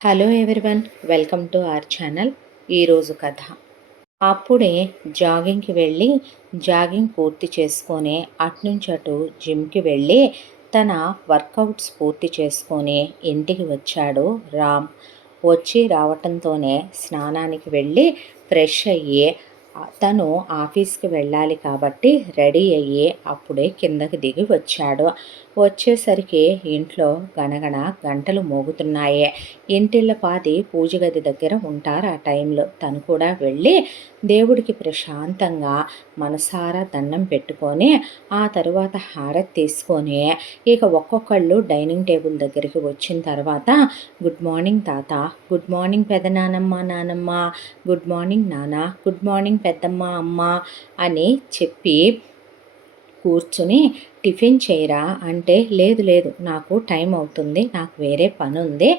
Hello everyone, welcome to our channel. ఈరోజు కథ. అప్పుడే జాగింగ్కి వెళ్ళి జాగింగ్ పూర్తి చేసుకొని అటునుంచి అటు జిమ్కి వెళ్ళి తన వర్కౌట్స్ పూర్తి చేసుకొని ఇంటికి వచ్చాడు రామ్. వచ్చి రావటంతోనే స్నానానికి వెళ్ళి ఫ్రెష్ అయ్యి తను ఆఫీస్కి వెళ్ళాలి కాబట్టి రెడీ అయ్యి అప్పుడే కిందకి దిగి వచ్చాడు. వచ్చేసరికి ఇంట్లో గణగణ గంటలు మోగుతున్నాయి. ఇంటిల్లపాది పూజ గది దగ్గర ఉంటారు ఆ టైంలో. తను కూడా వెళ్ళి దేవుడికి ప్రశాంతంగా మనసారా దండం పెట్టుకొని ఆ తరువాత హారతి తీసుకొని ఇక ఒక్కొక్కళ్ళు డైనింగ్ టేబుల్ దగ్గరికి వచ్చిన తర్వాత గుడ్ మార్నింగ్ తాత, గుడ్ మార్నింగ్ పెదనానమ్మ నానమ్మ, గుడ్ మార్నింగ్ నాన్న, గుడ్ మార్నింగ్ పెద్దమ్మ అమ్మ అని చెప్పి కూర్చుని టిఫిన్ చేయరా అంటే లేదు లేదు నాకు టైం అవుతుంది, నాకు వేరే పని ఉంది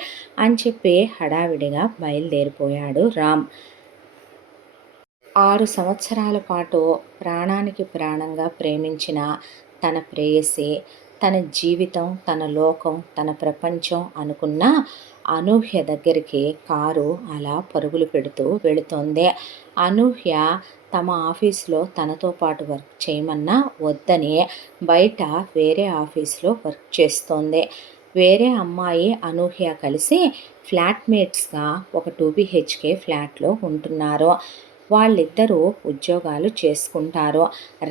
అని చెప్పి హడావిడిగా బయలుదేరిపోయాడు రామ్. 6 సంవత్సరాల పాటు ప్రాణానికి ప్రాణంగా ప్రేమించిన తన ప్రేయసి, తన జీవితం, తన లోకం, తన ప్రపంచం అనుకున్న అనూహ్య దగ్గరికి కారు అలా పరుగులు పెడుతూ వెళుతోంది. అనూహ్య తమ ఆఫీస్లో తనతో పాటు వర్క్ చేయమన్నా వద్దని బయట వేరే ఆఫీస్లో వర్క్ చేస్తోంది. వేరే అమ్మాయి అనూహ్య కలిసి ఫ్లాట్మేట్స్గా ఒక 2 BHK ఫ్లాట్లో ఉంటున్నారు. వాళ్ళిద్దరూ ఉద్యోగాలు చేసుకుంటారు.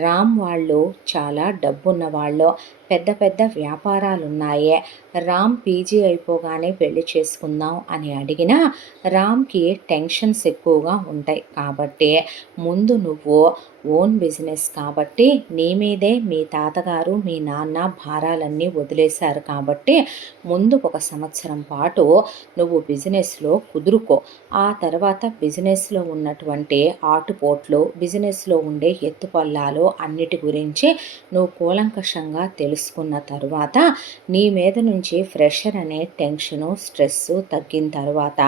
రామ్ వాళ్ళు చాలా డబ్బున్న వాళ్ళు, పెద్ద పెద్ద వ్యాపారాలున్నాయి. రామ్ పీజీ అయిపోగానే పెళ్లి చేసుకుందాం అని అడిగినా రామ్కి టెన్షన్స్ ఎక్కువగా ఉంటాయి కాబట్టి ముందు నువ్వు ఓన్ బిజినెస్ కాబట్టి నీ మీదే మీ తాతగారు మీ నాన్న భారాలన్నీ వదిలేశారు కాబట్టి ముందు 1 సంవత్సరం పాటు నువ్వు బిజినెస్లో కుదురుకో. ఆ తర్వాత బిజినెస్లో ఉన్నటువంటి ఆటుపోట్లు, బిజినెస్లో ఉండే ఎత్తుపల్లాలు అన్నిటి గురించి నువ్వు కూలంకషంగా తెలుసుకున్న తరువాత నీ మీద నుంచి ప్రెషర్ అనే టెన్షను స్ట్రెస్సు తగ్గిన తర్వాత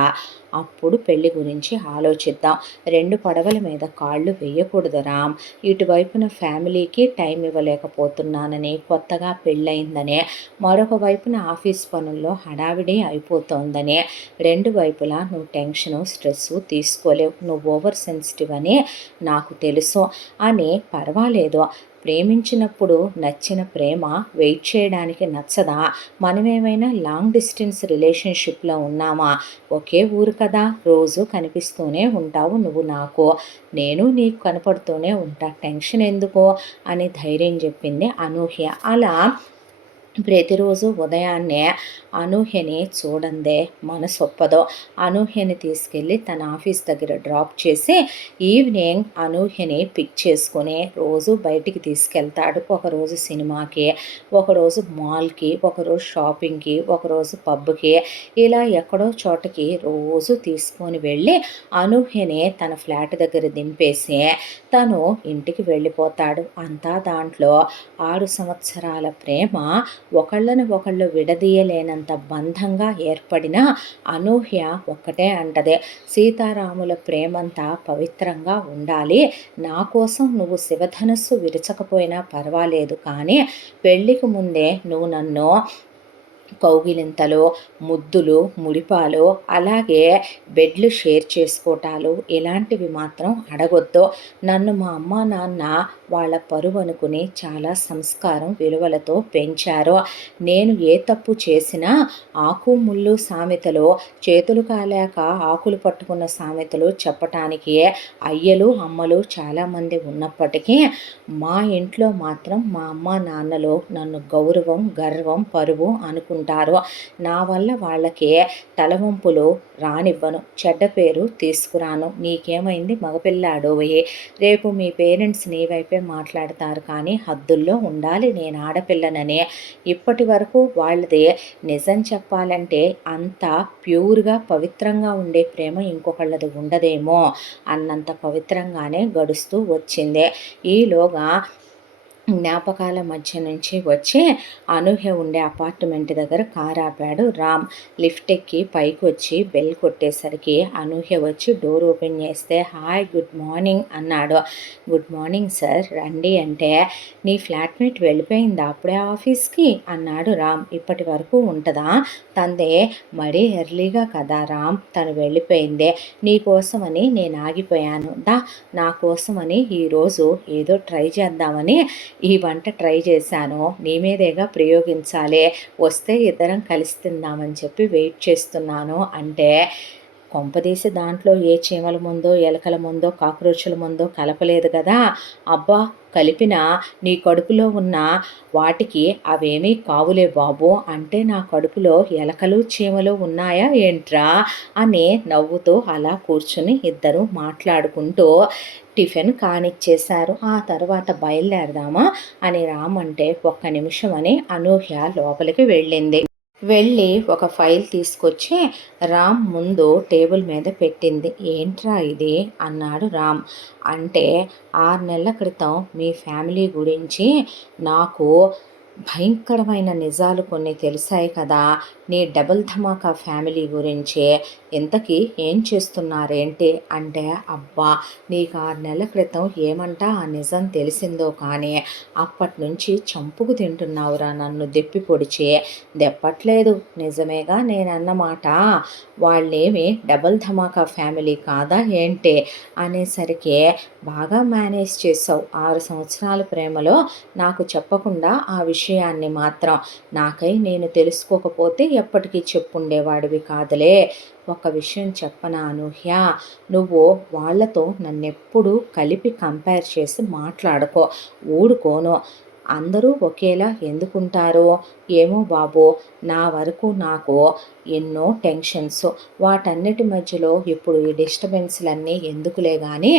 అప్పుడు పెళ్లి గురించి ఆలోచిద్దాం. 2 పడవల మీద కాళ్ళు వేయకూడదు రామ్. ఇటువైపున ఫ్యామిలీకి టైం ఇవ్వలేకపోతున్నానని, కొత్తగా పెళ్ళయిందని, మరొక వైపున ఆఫీస్ పనుల్లో హడావిడి అయిపోతోందని, 2 వైపులా నువ్వు టెన్షను స్ట్రెస్సు తీసుకోలేవు. నువ్వు ఓవర్ సెన్సిటివ్ అని నాకు తెలుసు అని. పర్వాలేదు, ప్రేమించినప్పుడు నచ్చిన ప్రేమ వెయిట్ చేయడానికి నచ్చదా? మనమేమైనా లాంగ్ డిస్టెన్స్ రిలేషన్షిప్లో ఉన్నామా? ఒకే ఊరు కదా, రోజు కనిపిస్తూనే ఉంటావు నువ్వు నాకు, నేను నీకు కనపడుతూనే ఉంటా, టెన్షన్ ఎందుకు అని ధైర్యం చెప్పింది అనూహ్య. అలా ప్రతిరోజు ఉదయాన్నే అనూహ్యని చూడందే మనసొప్పదో అనూహ్యని తీసుకెళ్ళి తన ఆఫీస్ దగ్గర డ్రాప్ చేసి ఈవినింగ్ అనూహ్యని పిక్ చేసుకుని రోజు బయటికి తీసుకెళ్తాడు. ఒకరోజు సినిమాకి, ఒకరోజు మాల్కి, ఒకరోజు షాపింగ్కి, ఒకరోజు పబ్కి, ఇలా ఎక్కడో చోటకి రోజు తీసుకొని వెళ్ళి అనూహ్యని తన ఫ్లాట్ దగ్గర దింపేసి తను ఇంటికి వెళ్ళిపోతాడు. అంతా దాంట్లో 6 సంవత్సరాల ప్రేమ ఒకళ్ళని ఒకళ్ళు విడదీయలేనంత బంధంగా ఏర్పడిన అనూహ్య ఒక్కటే అంటదే, సీతారాముల ప్రేమంతా పవిత్రంగా ఉండాలి. నా కోసం నువ్వు శివధనస్సు విరచకపోయినా పర్వాలేదు, కానీ పెళ్ళికి ముందే నువ్వు నన్ను కౌగిలింతలు, ముద్దులు, ముడిపాలు, అలాగే బెడ్లు షేర్ చేసుకోవటాలు ఇలాంటివి మాత్రం అడగొద్దు. నన్ను మా అమ్మ నాన్న వాళ్ళ పరువు అనుకుని చాలా సంస్కారం విలువలతో పెంచారు. నేను ఏ తప్పు చేసినా ఆకు ముళ్ళు సామెతలు, చేతులు కాలేక ఆకులు పట్టుకున్న సామెతలు చెప్పటానికి అయ్యలు అమ్మలు చాలామంది ఉన్నప్పటికీ మా ఇంట్లో మాత్రం మా అమ్మ నాన్నలు నన్ను గౌరవం, గర్వం, పరువు అనుకుంటారు. నా వల్ల వాళ్ళకి తలవంపులు రానివ్వను, చెడ్డ పేరు తీసుకురాను. నీకేమైంది, మగపిల్లాడోయే, రేపు మీ పేరెంట్స్ నీ వైపే మాట్లాడతారు, కానీ హద్దుల్లో ఉండాలి, నేను ఆడపిల్లననే. ఇప్పటి వరకు వాళ్ళది నిజం చెప్పాలంటే అంత ప్యూర్గా పవిత్రంగా ఉండే ప్రేమ ఇంకొకళ్ళది ఉండదేమో అన్నంత పవిత్రంగానే గడుస్తూ వచ్చిందే. ఈలోగా జ్ఞాపకాల మధ్య నుంచి వచ్చి అనూహ్య ఉండే అపార్ట్మెంట్ దగ్గర కారు ఆపాడు రామ్. లిఫ్ట్ ఎక్కి పైకి వచ్చి బెల్ కొట్టేసరికి అనూహ్య వచ్చి డోర్ ఓపెన్ చేస్తే, హాయ్ గుడ్ మార్నింగ్ అన్నాడు. గుడ్ మార్నింగ్ సార్, రండి అంటే, నీ ఫ్లాట్మేట్ వెళ్ళిపోయిందా అప్పుడే ఆఫీస్కి అన్నాడు రామ్. ఇప్పటి వరకు ఉంటుందా? తందే మరీ ఎర్లీగా కదా రామ్, తను వెళ్ళిపోయిందే. నీకోసమని నేను ఆగిపోయాను. నా కోసమని ఈరోజు ఏదో ట్రై చేద్దామని ఈ వంట ట్రై చేశాను, నీ మీదేగా ప్రయోగించాలి, వస్తే ఇద్దరం కలిసి తిందామని చెప్పి వెయిట్ చేస్తున్నాను అంటే, కొంపదీసి దాంట్లో ఏ చీమల ముందో ఎలకల ముందో కాక్రోచుల ముందో కలపలేదు కదా. అబ్బా, కలిపిన నీ కడుపులో ఉన్న వాటికి అవేమీ కావులే బాబు అంటే, నా కడుపులో ఎలకలు చీమలు ఉన్నాయా ఏంట్రా అని నవ్వుతూ అలా కూర్చుని ఇద్దరు మాట్లాడుకుంటూ టిఫిన్ కానిచ్చేశారు. ఆ తర్వాత బయలుదేరదామా అని రామంటే, ఒక్క నిమిషం అని అనూహ్య లోపలికి వెళ్ళింది. వెళ్ళి ఒక ఫైల్ తీసుకొచ్చి రామ్ ముందు టేబుల్ మీద పెట్టింది. ఏంట్రా ఇది అన్నాడు రామ్. అంటే 6 నెలల క్రితం మీ ఫ్యామిలీ గురించి నాకు భయంకరమైన నిజాలు కొన్ని తెలిసాయి కదా, నీ డబుల్ ధమాకా ఫ్యామిలీ గురించి. ఇంతకీ ఏం చేస్తున్నారేంటి అంటే, అబ్బా, నీకు 6 నెలల క్రితం ఏమంటా ఆ నిజం తెలిసిందో కానీ అప్పటి నుంచి చంపుకు తింటున్నావురా నన్ను దెప్పి పొడిచి. దెప్పట్లేదు, నిజమేగా నేనన్నమాట. వాళ్ళేమి డబుల్ ధమాకా ఫ్యామిలీ కాదా ఏంటి అనేసరికి, బాగా మేనేజ్ చేసావు. 6 సంవత్సరాల ప్రేమలో నాకు చెప్పకుండా ఆ విషయాన్ని మాత్రం. నాకై నేను తెలుసుకోకపోతే ఎప్పటికీ చెప్పుండేవాడివి కాదులే. ఒక విషయం చెప్పనా అనూహ్య, నువ్వు వాళ్ళతో నన్నెప్పుడు కలిపి కంపేర్ చేసి మాట్లాడుకో, ఊడుకోను. అందరూ ఒకేలా ఎందుకుంటారో ఏమో బాబు, నా వరకు నాకు ఎన్నో టెన్షన్స్. వాటన్నిటి మధ్యలో ఇప్పుడు ఈ డిస్టర్బెన్స్లన్నీ ఎందుకులే కానీ,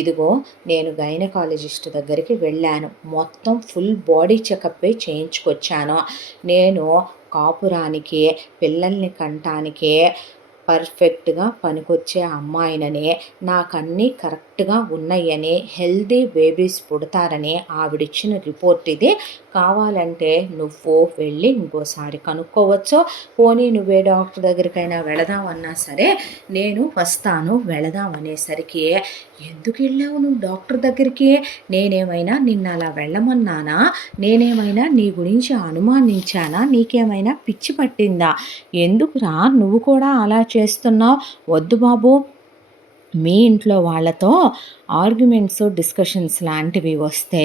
ఇదిగో నేను గైనకాలజిస్ట్ దగ్గరికి వెళ్ళాను. మొత్తం ఫుల్ బాడీ చెకప్ చేయించుకొచ్చాను. నేను కాపురానికి పిల్లల్ని కంటానికి పర్ఫెక్ట్గా పనికొచ్చే అమ్మాయినని, నాకన్నీ కరెక్ట్గా ఉన్నాయని, హెల్దీ బేబీస్ పుడతారని ఆవిడిచ్చిన రిపోర్ట్ ఇది. కావాలంటే నువ్వు వెళ్ళి ఇంకోసారి కనుక్కోవచ్చు. పోనీ నువ్వే డాక్టర్ దగ్గరికైనా వెళదామన్నా సరే నేను వస్తాను, వెళదాం అనేసరికి, ఎందుకు వెళ్ళావు నువ్వు డాక్టర్ దగ్గరికి? నేనేమైనా నిన్ను అలా వెళ్ళమన్నానా? నేనేమైనా నీ గురించి అనుమానించానా? నీకేమైనా పిచ్చి పట్టిందా? ఎందుకురా నువ్వు కూడా అలా చేస్తున్నావు? వద్దు బాబు, మీ ఇంట్లో వాళ్ళతో ఆర్గ్యుమెంట్స్ డిస్కషన్స్ లాంటివి వస్తే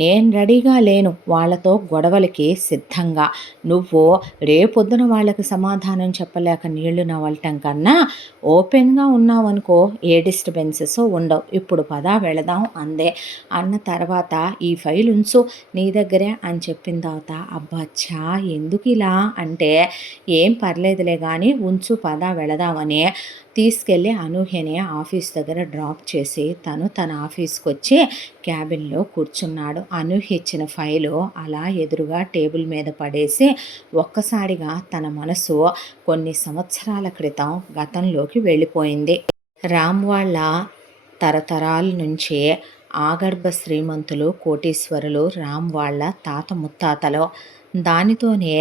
నేను రెడీగా లేను, వాళ్ళతో గొడవలకి సిద్ధంగా. నువ్వు రేపొద్దున వాళ్ళకి సమాధానం చెప్పలేక నీళ్లు నవ్వటం కన్నా ఓపెన్గా ఉన్నావనుకో ఏ డిస్టర్బెన్సెస్ ఉండవు. ఇప్పుడు పదా వెళదాం అందే. అన్న తర్వాత ఈ ఫైల్ ఉంచు నీ దగ్గరే అని చెప్పిన తర్వాత, అబ్బాచ్చా ఎందుకు ఇలా అంటే, ఏం పర్లేదులే కానీ ఉంచు, పదా వెళదామని తీసుకెళ్ళి అనూహ్యని ఆఫీస్ దగ్గర డ్రాప్ చేసి తన ఆఫీస్కి వచ్చి క్యాబిన్లో కూర్చున్నాడు. అనూహ్య ఇచ్చిన ఫైలు అలా ఎదురుగా టేబుల్ మీద పడేసి ఒక్కసారిగా తన మనసు కొన్ని సంవత్సరాల క్రితం గతంలోకి వెళ్ళిపోయింది. రామ్ వాళ్ళ తరతరాల నుంచి ఆగర్భ శ్రీమంతులు కోటీశ్వరులు రామ్ వాళ్ళ తాత ముత్తాతలు. దానితోనే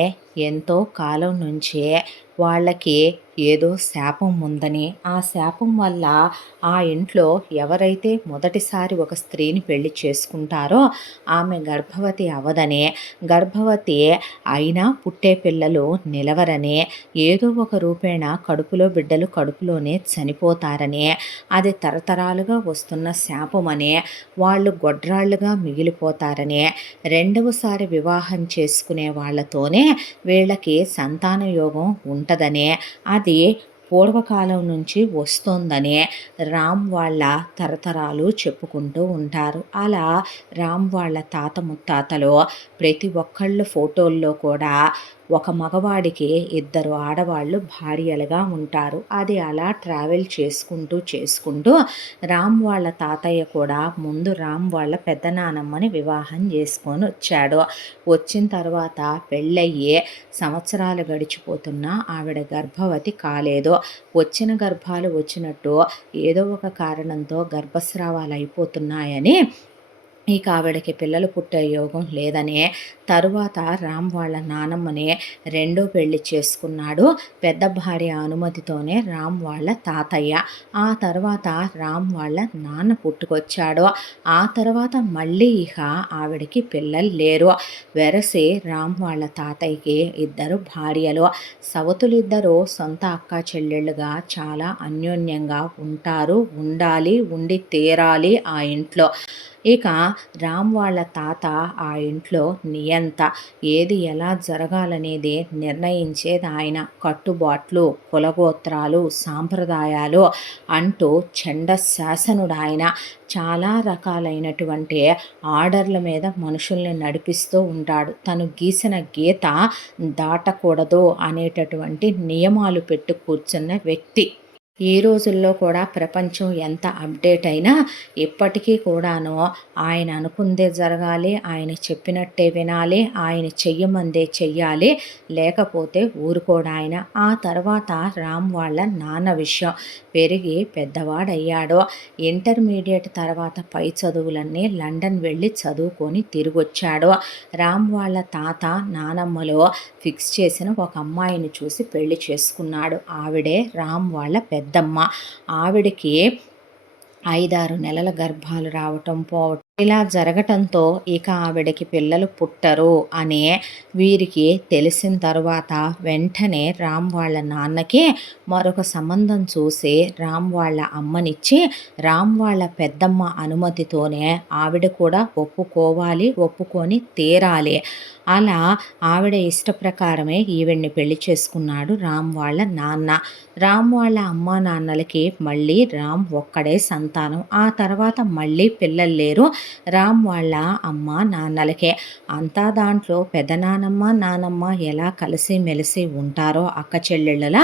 ఎంతో కాలం నుంచే వాళ్ళకి ఏదో శాపం ఉందని, ఆ శాపం వల్ల ఆ ఇంట్లో ఎవరైతే మొదటిసారి ఒక స్త్రీని పెళ్లి చేసుకుంటారో ఆమె గర్భవతి అవదని, గర్భవతి అయినా పుట్టే పిల్లలు నిలవరని, ఏదో ఒక రూపేణ కడుపులో బిడ్డలు కడుపులోనే చనిపోతారని, అది తరతరాలుగా వస్తున్న శాపమని, వాళ్ళు గొడ్రాళ్ళుగా మిగిలిపోతారని, రెండవసారి వివాహం చేసుకునే వాళ్ళతోనే వీళ్ళకి సంతాన యోగం ఉంటుందని, అది పూర్వకాలం నుంచి వస్తోందని రామ్ వాళ్ళ తరతరాలు చెప్పుకుంటూ ఉంటారు. అలా రామ్ వాళ్ళ తాత ముత్తాతలు ప్రతి ఒక్కళ్ళ ఫోటోల్లో కూడా ఒక మగవాడికి 2 ఆడవాళ్ళు భార్యలుగా ఉంటారు. అది అలా ట్రావెల్ చేసుకుంటూ రామ్ వాళ్ళ తాతయ్య కూడా ముందు రామ్ వాళ్ళ పెద్దనానమ్మని వివాహం చేసుకొని వచ్చాడు. వచ్చిన తర్వాత పెళ్ళయ్యి సంవత్సరాలు గడిచిపోతున్నా ఆవిడ గర్భవతి కాలేదు. వచ్చిన గర్భాలు వచ్చినట్టు ఏదో ఒక కారణంతో గర్భస్రావాలు అయిపోతున్నాయని ఇక ఆవిడకి పిల్లలు పుట్టే యోగం లేదనే తరువాత రామ్ వాళ్ళ నానమ్మనే రెండో పెళ్లి చేసుకున్నాడు. పెద్ద భార్య అనుమతితోనే రామ్ వాళ్ళ తాతయ్య. ఆ తర్వాత రామ్ వాళ్ళ నాన్న పుట్టుకొచ్చాడు. ఆ తర్వాత మళ్ళీ ఇక ఆవిడకి పిల్లలు లేరు. వెరసి రామ్ వాళ్ళ తాతయ్యకి ఇద్దరు భార్యలు. సవతులిద్దరూ సొంత అక్క చెల్లెళ్ళుగా చాలా అన్యోన్యంగా ఉంటారు, ఉండాలి, ఉండి తీరాలి ఆ ఇంట్లో. ఇక రామ్ వాళ్ళ తాత ఆ ఇంట్లో నియంత. ఏది ఎలా జరగాలనేది నిర్ణయించేది ఆయన. కట్టుబాట్లు, కులగోత్రాలు, సాంప్రదాయాలు అంటూ చండ శాసనుడు ఆయన. చాలా రకాలైనటువంటి ఆర్డర్ల మీద మనుషుల్ని నడిపిస్తూ ఉంటాడు. తను గీసిన గీత దాటకూడదు అనేటటువంటి నియమాలు పెట్టు కూర్చున్న వ్యక్తి. ఈ రోజుల్లో కూడా ప్రపంచం ఎంత అప్డేట్ అయినా ఇప్పటికీ కూడాను ఆయన అనుకుందే జరగాలి, ఆయన చెప్పినట్టే వినాలి, ఆయన చెయ్యమందే చెయ్యాలి, లేకపోతే ఊరుకోడు ఆయన. ఆ తర్వాత రామ్ వాళ్ళ నాన్న విషయం. పెరిగి పెద్దవాడయ్యాడు. ఇంటర్మీడియట్ తర్వాత పై చదువులన్నీ లండన్ వెళ్ళి చదువుకొని తిరిగొచ్చాడు. రామ్ వాళ్ళ తాత నానమ్మలో ఫిక్స్ చేసిన ఒక అమ్మాయిని చూసి పెళ్లి చేసుకున్నాడు. ఆవిడే రామ్ వాళ్ళ పెద్దమ్మ. ఆవిడకి 5-6 నెలల గర్భాలు రావటం, పోవటం ఇలా జరగటంతో ఇక ఆవిడకి పిల్లలు పుట్టరు అని వీరికి తెలిసిన తర్వాత వెంటనే రామ్ వాళ్ళ నాన్నకి మరొక సంబంధం చూసి రామ్ వాళ్ళ అమ్మనిచ్చి రామ్ వాళ్ళ పెద్దమ్మ అనుమతితోనే ఆవిడ కూడా ఒప్పుకోవాలి, ఒప్పుకొని తీరాలి. అలా ఆవిడ ఇష్టప్రకారమే ఈవిడ్ని పెళ్లి చేసుకున్నాడు రామ్ వాళ్ళ నాన్న. రామ్ వాళ్ళ అమ్మా నాన్నలకి మళ్ళీ రామ్ ఒక్కడే సంతానం. ఆ తర్వాత మళ్ళీ పిల్లలు లేరు రామ్ వాళ్ళ అమ్మ నాన్నలకే. అంతా దాంట్లో పెదనానమ్మ నానమ్మ ఎలా కలిసి మెలిసి ఉంటారో అక్క చెల్లెళ్ళలా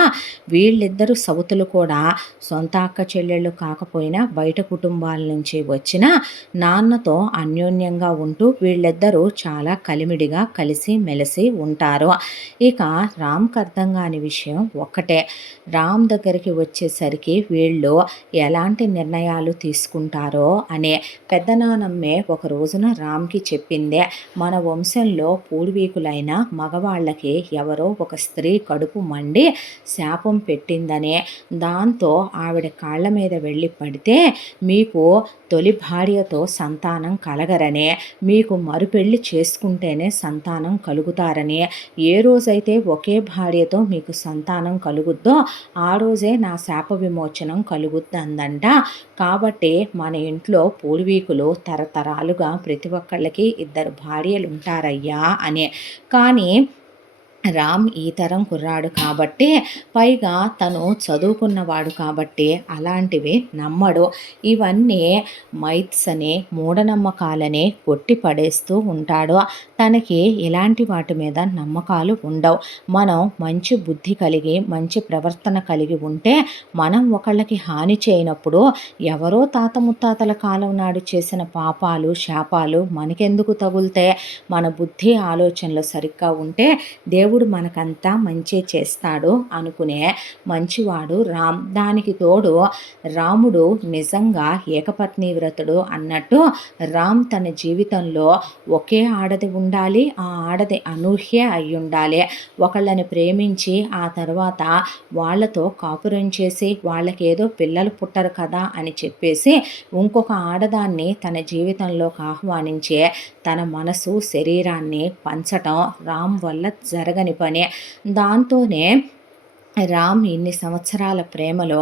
వీళ్ళిద్దరూ సవతులు కూడా సొంత అక్క చెల్లెళ్ళు కాకపోయినా బయట కుటుంబాల నుంచి వచ్చిన నాన్నతో అన్యోన్యంగా ఉంటూ వీళ్ళిద్దరూ చాలా కలిమిడిగా కలిసి మెలిసి ఉంటారు. ఇక రామ్కి అర్థం కాని విషయం ఒక్కటే. రామ్ దగ్గరికి వచ్చేసరికి వీళ్ళు ఎలాంటి నిర్ణయాలు తీసుకుంటారో అనే. పెద్దనానమ్మే ఒక రోజున రామ్కి చెప్పిందే, మన వంశంలో పూర్వీకులైన మగవాళ్ళకి ఎవరో ఒక స్త్రీ కడుపు మండి శాపం పెట్టిందనే. దాంతో ఆవిడ కాళ్ళ మీద వెళ్ళి పడితే మీకు తొలి భార్యతో సంతానం కలగరనే, మీకు మరుపెళ్ళి చేసుకుంటేనే సంతానం కలుగుతారని, ఏ రోజైతే ఒకే భార్యతో మీకు సంతానం కలుగుద్దో ఆ రోజే నా శాప విమోచనం కలుగుద్దందంట. కాబట్టి మన ఇంట్లో పూర్వీకులు తరతరాలుగా ప్రతి ఒక్కళ్ళకి 2 భార్యలు ఉంటారయ్యా అనే. కానీ రామ్ ఈ తరం కుర్రాడు కాబట్టి, పైగా తను చదువుకున్నవాడు కాబట్టి అలాంటివి నమ్మడు. ఇవన్నీ మైత్స్ అని, మూఢనమ్మకాలని కొట్టి పడేస్తూ ఉంటాడు. తనకి ఇలాంటి వాటి మీద నమ్మకాలు ఉండవు. మనం మంచి బుద్ధి కలిగి మంచి ప్రవర్తన కలిగి ఉంటే మనం ఒకళ్ళకి హాని చేయనప్పుడు ఎవరో తాత ముత్తాతల కాలం నాడు చేసిన పాపాలు శాపాలు మనకెందుకు తగులుతే? మన బుద్ధి ఆలోచనలు సరిగ్గా ఉంటే దేవుడు మనకంతా మంచి చేస్తాడు అనుకునే మంచివాడు రామ్. దానికి తోడు రాముడు నిజంగా ఏకపత్ని వ్రతుడు అన్నట్టు రామ్ తన జీవితంలో ఒకే ఆడది ఉండాలి, ఆ ఆడది అనూహ్య అయి ఉండాలి. ఒకళ్ళని ప్రేమించి ఆ తర్వాత వాళ్ళతో కాపురం చేసి వాళ్ళకేదో పిల్లలు పుట్టరు కదా అని చెప్పేసి ఇంకొక ఆడదాన్ని తన జీవితంలోకి ఆహ్వానించే తన మనసు శరీరాన్ని పంచటం రామ్ వల్ల జరగని పని. దాంతోనే రామ్ ఇన్ని సంవత్సరాల ప్రేమలో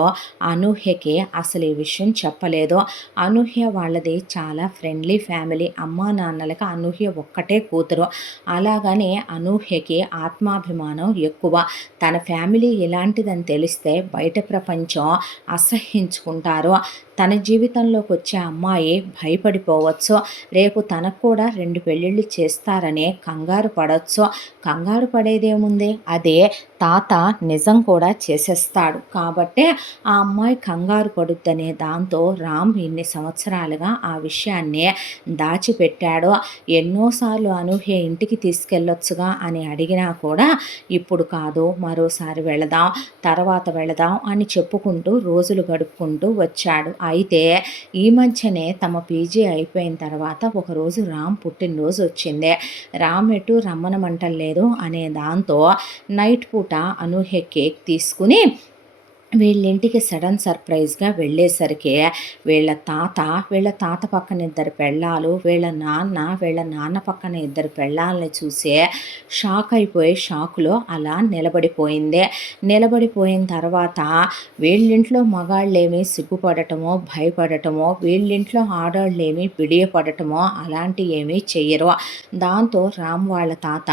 అనూహ్యకి అసలు ఈ విషయం చెప్పలేదు. అనూహ్య వాళ్ళది చాలా ఫ్రెండ్లీ ఫ్యామిలీ. అమ్మా నాన్నలకి అనూహ్య ఒక్కటే కూతురు. అలాగని అనూహ్యకి ఆత్మాభిమానం ఎక్కువ. తన ఫ్యామిలీ ఇలాంటిదని తెలిస్తే బయట ప్రపంచం అసహ్యించుకుంటారు. తన జీవితంలోకి వచ్చే అమ్మాయి భయపడిపోవచ్చు. రేపు తనకు కూడా 2 పెళ్ళిళ్ళు చేస్తారనే కంగారు పడవచ్చు. కంగారు పడేదేముంది? అదే తాత నిజం కూడా చేసేస్తాడు. కాబట్టే ఆ అమ్మాయి కంగారు పడుద్దనే దాంతో రామ్ ఇన్ని సంవత్సరాలుగా ఆ విషయాన్ని దాచిపెట్టాడు. ఎన్నోసార్లు అనూహ్య ఇంటికి తీసుకెళ్ళొచ్చుగా అని అడిగినా కూడా ఇప్పుడు కాదు, మరోసారి వెళదాం, తర్వాత వెళదాం అని చెప్పుకుంటూ రోజులు గడుపుకుంటూ వచ్చాడు. అయితే ఈ మధ్యనే తమ పీజీ అయిపోయిన తర్వాత ఒకరోజు రామ్ పుట్టినరోజు వచ్చింది. రామ్ ఎటు రమ్మనమంటలేదు అనే దాంతో నైట్ పూట అనూహ్య కేక్ తీసుకుని వీళ్ళింటికి సడన్ సర్ప్రైజ్గా వెళ్ళేసరికి వీళ్ళ తాత పక్కన ఇద్దరు పెళ్ళాలు, వీళ్ళ నాన్న పక్కన ఇద్దరు పెళ్ళాలని చూసి షాక్ అయిపోయి షాకులో అలా నిలబడిపోయిన తర్వాత వీళ్ళింట్లో మగాళ్ళేమి సిగ్గుపడటమో భయపడటమో, వీళ్ళింట్లో ఆడవాళ్ళేమి బిడియపడటమో అలాంటివి ఏమీ చెయ్యరు. దాంతో రామ్ వాళ్ళ తాత,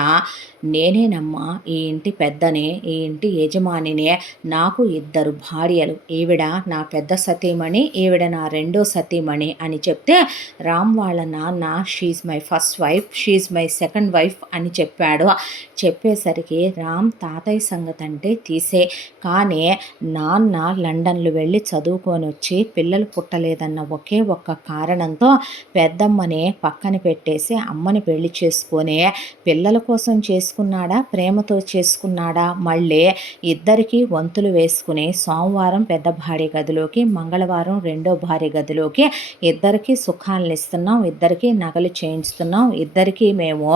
నేనేనమ్మా ఈ ఇంటి పెద్దనే, ఈ ఇంటి యజమానినే, నాకు ఇద్దరు భార్యలు, ఈవిడ నా పెద్ద సతీమణి, ఈవిడ నా రెండో సతీమణి అని చెప్తే రామ్ వాళ్ళ నాన్న she's my first wife, she's my second wife అని చెప్పాడు. చెప్పేసరికి రామ్ తాతయ్య సంగతి అంటే తీసే, కానీ నాన్న లండన్లు వెళ్ళి చదువుకొని వచ్చి పిల్లలు పుట్టలేదన్న ఒకే ఒక్క కారణంతో పెద్దమ్మని పక్కన పెట్టేసి అమ్మని పెళ్లి చేసుకొని పిల్లల కోసం చేసుకున్నాడా, ప్రేమతో చేసుకున్నాడా? మళ్ళీ ఇద్దరికీ వంతులు వేసుకుని సోమవారం పెద్ద భార్య గదిలోకి, మంగళవారం రెండో భార్య గదిలోకి ఇద్దరికీ సుఖాలను ఇస్తున్నాం, ఇద్దరికీ నగలు చేయించుతున్నాం, ఇద్దరికీ మేము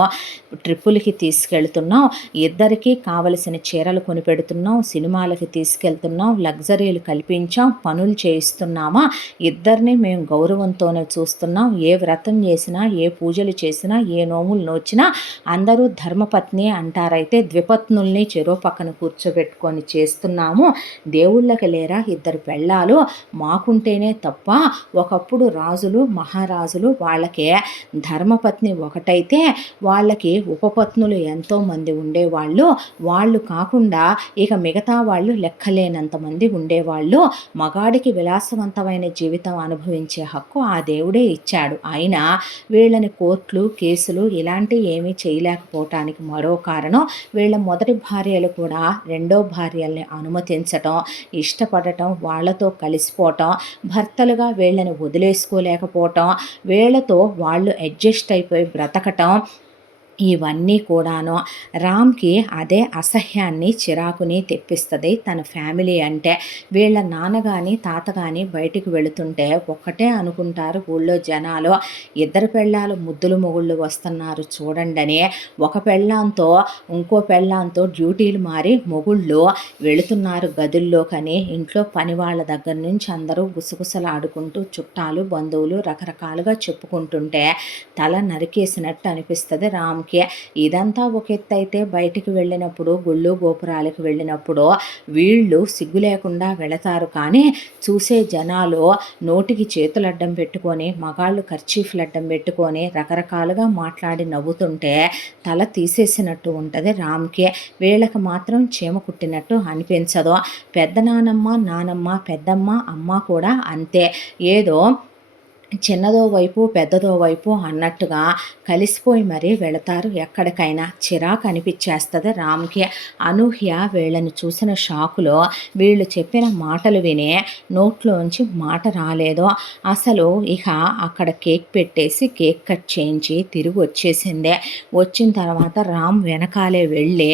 ట్రిప్పులకి తీసుకెళ్తున్నాం, ఇద్దరికీ కావలసిన చీరలు కొనిపెడుతున్నాం, సినిమాలకి తీసుకెళ్తున్నాం, లగ్జరీలు కల్పించాం, పనులు చేయిస్తున్నామా, ఇద్దరిని మేము గౌరవంతోనే చూస్తున్నాం. ఏ వ్రతం చేసినా, ఏ పూజలు చేసినా, ఏ నోములు నోచినా అందరూ ధర్మపత్ని అంటారైతే ద్విపత్నుల్ని చెరో పక్కన కూర్చోబెట్టుకొని చేస్తున్నాము. దేవుళ్ళకి లేరా ఇద్దరు పెళ్ళాలు, మాకుంటేనే తప్ప. ఒకప్పుడు రాజులు మహారాజులు వాళ్ళకే ధర్మపత్ని ఒకటైతే వాళ్ళకి ఉపపత్నులు ఎంతోమంది ఉండేవాళ్ళు, వాళ్ళు కాకుండా ఇక మిగతా వాళ్ళు లెక్కలేనంతమంది ఉండేవాళ్ళు. మగాడికి విలాసవంతమైన జీవితం అనుభవించే హక్కు ఆ దేవుడే ఇచ్చాడు. అయినా వీళ్ళని కోర్టులు కేసులు ఇలాంటివి ఏమీ చేయలేకపోవటానికి మరో కారణం వీళ్ళ మొదటి భార్యలు కూడా రెండో భార్యల్ని అనుమతించటం, ఇష్టపడటం, వాళ్ళతో కలిసిపోవటం, భర్తలుగా వీళ్ళని వదిలేసుకోలేకపోవటం, వీళ్ళతో వాళ్ళు అడ్జస్ట్ అయిపోయి బ్రతకటం, ఇవన్నీ కూడాను రామ్కి అదే అసహ్యాన్ని చిరాకుని తెప్పిస్తుంది. తన ఫ్యామిలీ అంటే వీళ్ళ నాన్న కానీ తాత కానీ బయటికి వెళుతుంటే ఒక్కటే అనుకుంటారు ఊళ్ళో జనాలు, ఇద్దరు పెళ్ళాలు ముద్దులు మొగుళ్ళు వస్తున్నారు చూడండి. ఒక పెళ్ళాంతో ఇంకో పెళ్ళాంతో డ్యూటీలు మారి మొగుళ్ళు వెళుతున్నారు గదుల్లోకని. ఇంట్లో పని వాళ్ళ దగ్గర నుంచి అందరూ గుసగుసలాడుకుంటూ చుట్టాలు బంధువులు రకరకాలుగా చెప్పుకుంటుంటే తల నరికేసినట్టు అనిపిస్తుంది రామ్. ఇదంతా ఒక ఎత్తు అయితే బయటికి వెళ్ళినప్పుడు గుళ్ళు గోపురాలకు వెళ్ళినప్పుడు వీళ్ళు సిగ్గు లేకుండా వెళతారు, కానీ చూసే జనాలు నోటికి చేతులు అడ్డం పెట్టుకొని మగాళ్ళు కర్చీఫ్లు అడ్డం పెట్టుకొని రకరకాలుగా మాట్లాడి నవ్వుతుంటే తల తీసేసినట్టు ఉంటుంది రామ్కి. వీళ్ళకి మాత్రం చీమ కుట్టినట్టు అనిపించదు. పెద్ద నానమ్మ పెద్దమ్మ అమ్మ కూడా అంతే, ఏదో చిన్నదో వైపు పెద్దదో వైపు అన్నట్టుగా కలిసిపోయి మరీ వెళతారు ఎక్కడికైనా. చిరాకు అనిపించేస్తుంది రామ్కి. అనూహ్య వీళ్ళని చూసిన షాకులో వీళ్ళు చెప్పిన మాటలు వినే నోట్లోంచి మాట రాలేదో. అసలు ఇక అక్కడ కేక్ పెట్టేసి కేక్ కట్ చేయించి తిరిగి వచ్చేసిందే. వచ్చిన తర్వాత రామ్ వెనకాలే వెళ్ళి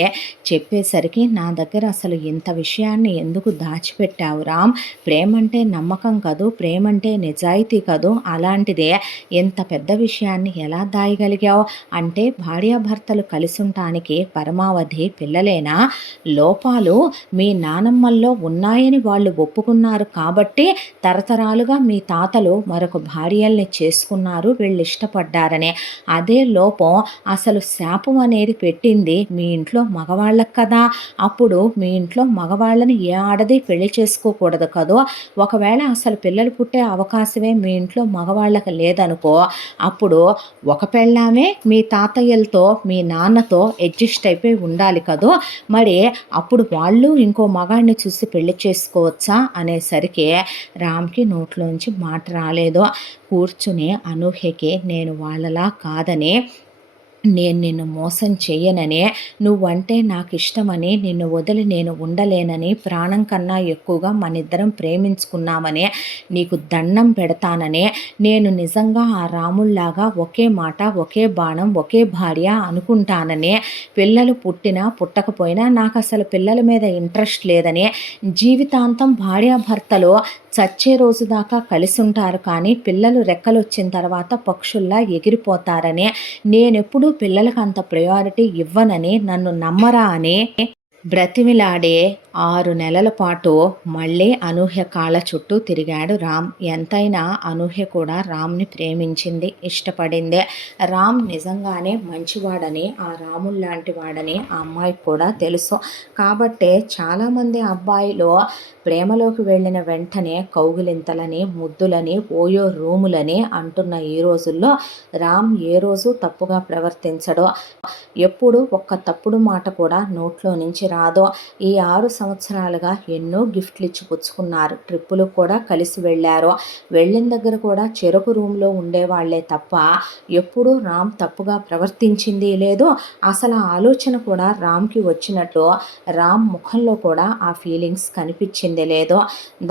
చెప్పేసరికి, నా దగ్గర అసలు ఇంత విషయాన్ని ఎందుకు దాచిపెట్టావు రామ్? ప్రేమంటే నమ్మకం కదూ, ప్రేమంటే నిజాయితీ కదూ, అలాంటిదే ఎంత పెద్ద విషయాన్ని ఎలా దాయగలిగావు? అంటే భార్యాభర్తలు కలిసి ఉండటానికి పరమావధి పిల్లలేనా? లోపాలు మీ నానమ్మల్లో ఉన్నాయని వాళ్ళు ఒప్పుకున్నారు కాబట్టి తరతరాలుగా మీ తాతలు మరొక భార్యల్ని చేసుకున్నారు, వీళ్ళు ఇష్టపడ్డారని. అదే లోపం, అసలు శాపం అనేది పెట్టింది మీ ఇంట్లో మగవాళ్ళకు కదా. అప్పుడు మీ ఇంట్లో మగవాళ్ళని ఏ ఆడది పెళ్లి చేసుకోకూడదు కదో. ఒకవేళ అసలు పిల్లలు పుట్టే అవకాశమే మీ ఇంట్లో మగవాళ్ళకి లేదనుకో, అప్పుడు ఒక పెళ్ళామే మీ తాతయ్యలతో మీ నాన్నతో అడ్జస్ట్ అయిపోయి ఉండాలి కదో. మరి అప్పుడు వాళ్ళు ఇంకో మగాడిని చూసి పెళ్లి చేసుకోవచ్చా అనేసరికి రామ్కి నోట్లోంచి మాట రాలేదు. కూర్చుని అనూహ్యకి నేను వాళ్ళలా కాదని నేను నిన్ను మోసం చెయ్యననే, నువ్వంటే నాకిష్టమని, నిన్ను వదిలి నేను ఉండలేనని, ప్రాణం కన్నా ఎక్కువగా మనిద్దరం ప్రేమించుకున్నామని, నీకు దండం పెడతానని, నేను నిజంగా ఆ రాముల్లాగా ఒకే మాట, ఒకే బాణం, ఒకే భార్య అనుకుంటానని, పిల్లలు పుట్టినా పుట్టకపోయినా నాకసలు పిల్లల మీద ఇంట్రెస్ట్ లేదని, జీవితాంతం భార్యాభర్తలు చచ్చే రోజు దాకా కలిసి ఉంటారు కానీ పిల్లలు రెక్కలొచ్చిన తర్వాత పక్షుల్లా ఎగిరిపోతారని, నేనెప్పుడూ పిల్లలకి అంత ప్రయారిటీ ఇవ్వనని, నన్ను నమ్మరా అని బ్రతిమిలాడే 6 నెలల పాటు మళ్ళీ అనూహ్య కాళ్ళ చుట్టూ తిరిగాడు రామ్. ఎంతైనా అనూహ్య కూడా రామ్‌ని ప్రేమించింది, ఇష్టపడింది. రామ్ నిజంగానే మంచివాడని, ఆ రాముల్లాంటి వాడని ఆ అమ్మాయికి కూడా తెలుసు. కాబట్టే చాలామంది అబ్బాయిలు ప్రేమలోకి వెళ్ళిన వెంటనే కౌగిలింతలని, ముద్దులని, ఓయో రూములని అంటున్న ఈ రోజుల్లో రామ్ ఏ రోజు తప్పుగా ప్రవర్తించడు. ఎప్పుడు ఒక్క తప్పుడు మాట కూడా నోట్లో నుంచి రాదు. ఈ 6 సంవత్సరాలుగా ఎన్నో గిఫ్ట్లు ఇచ్చి పుచ్చుకున్నారు. ట్రిప్పులకు కూడా కలిసి వెళ్ళారు. వెళ్ళిన దగ్గర కూడా చెరకు రూమ్‌లో ఉండేవాళ్లే తప్ప ఎప్పుడూ రామ్ తప్పుగా ప్రవర్తించింది లేదు. అసలు ఆ ఆలోచన కూడా రామ్‌కి వచ్చినట్టు రామ్ ముఖంలో కూడా ఆ ఫీలింగ్స్ కనిపించింది లేదు.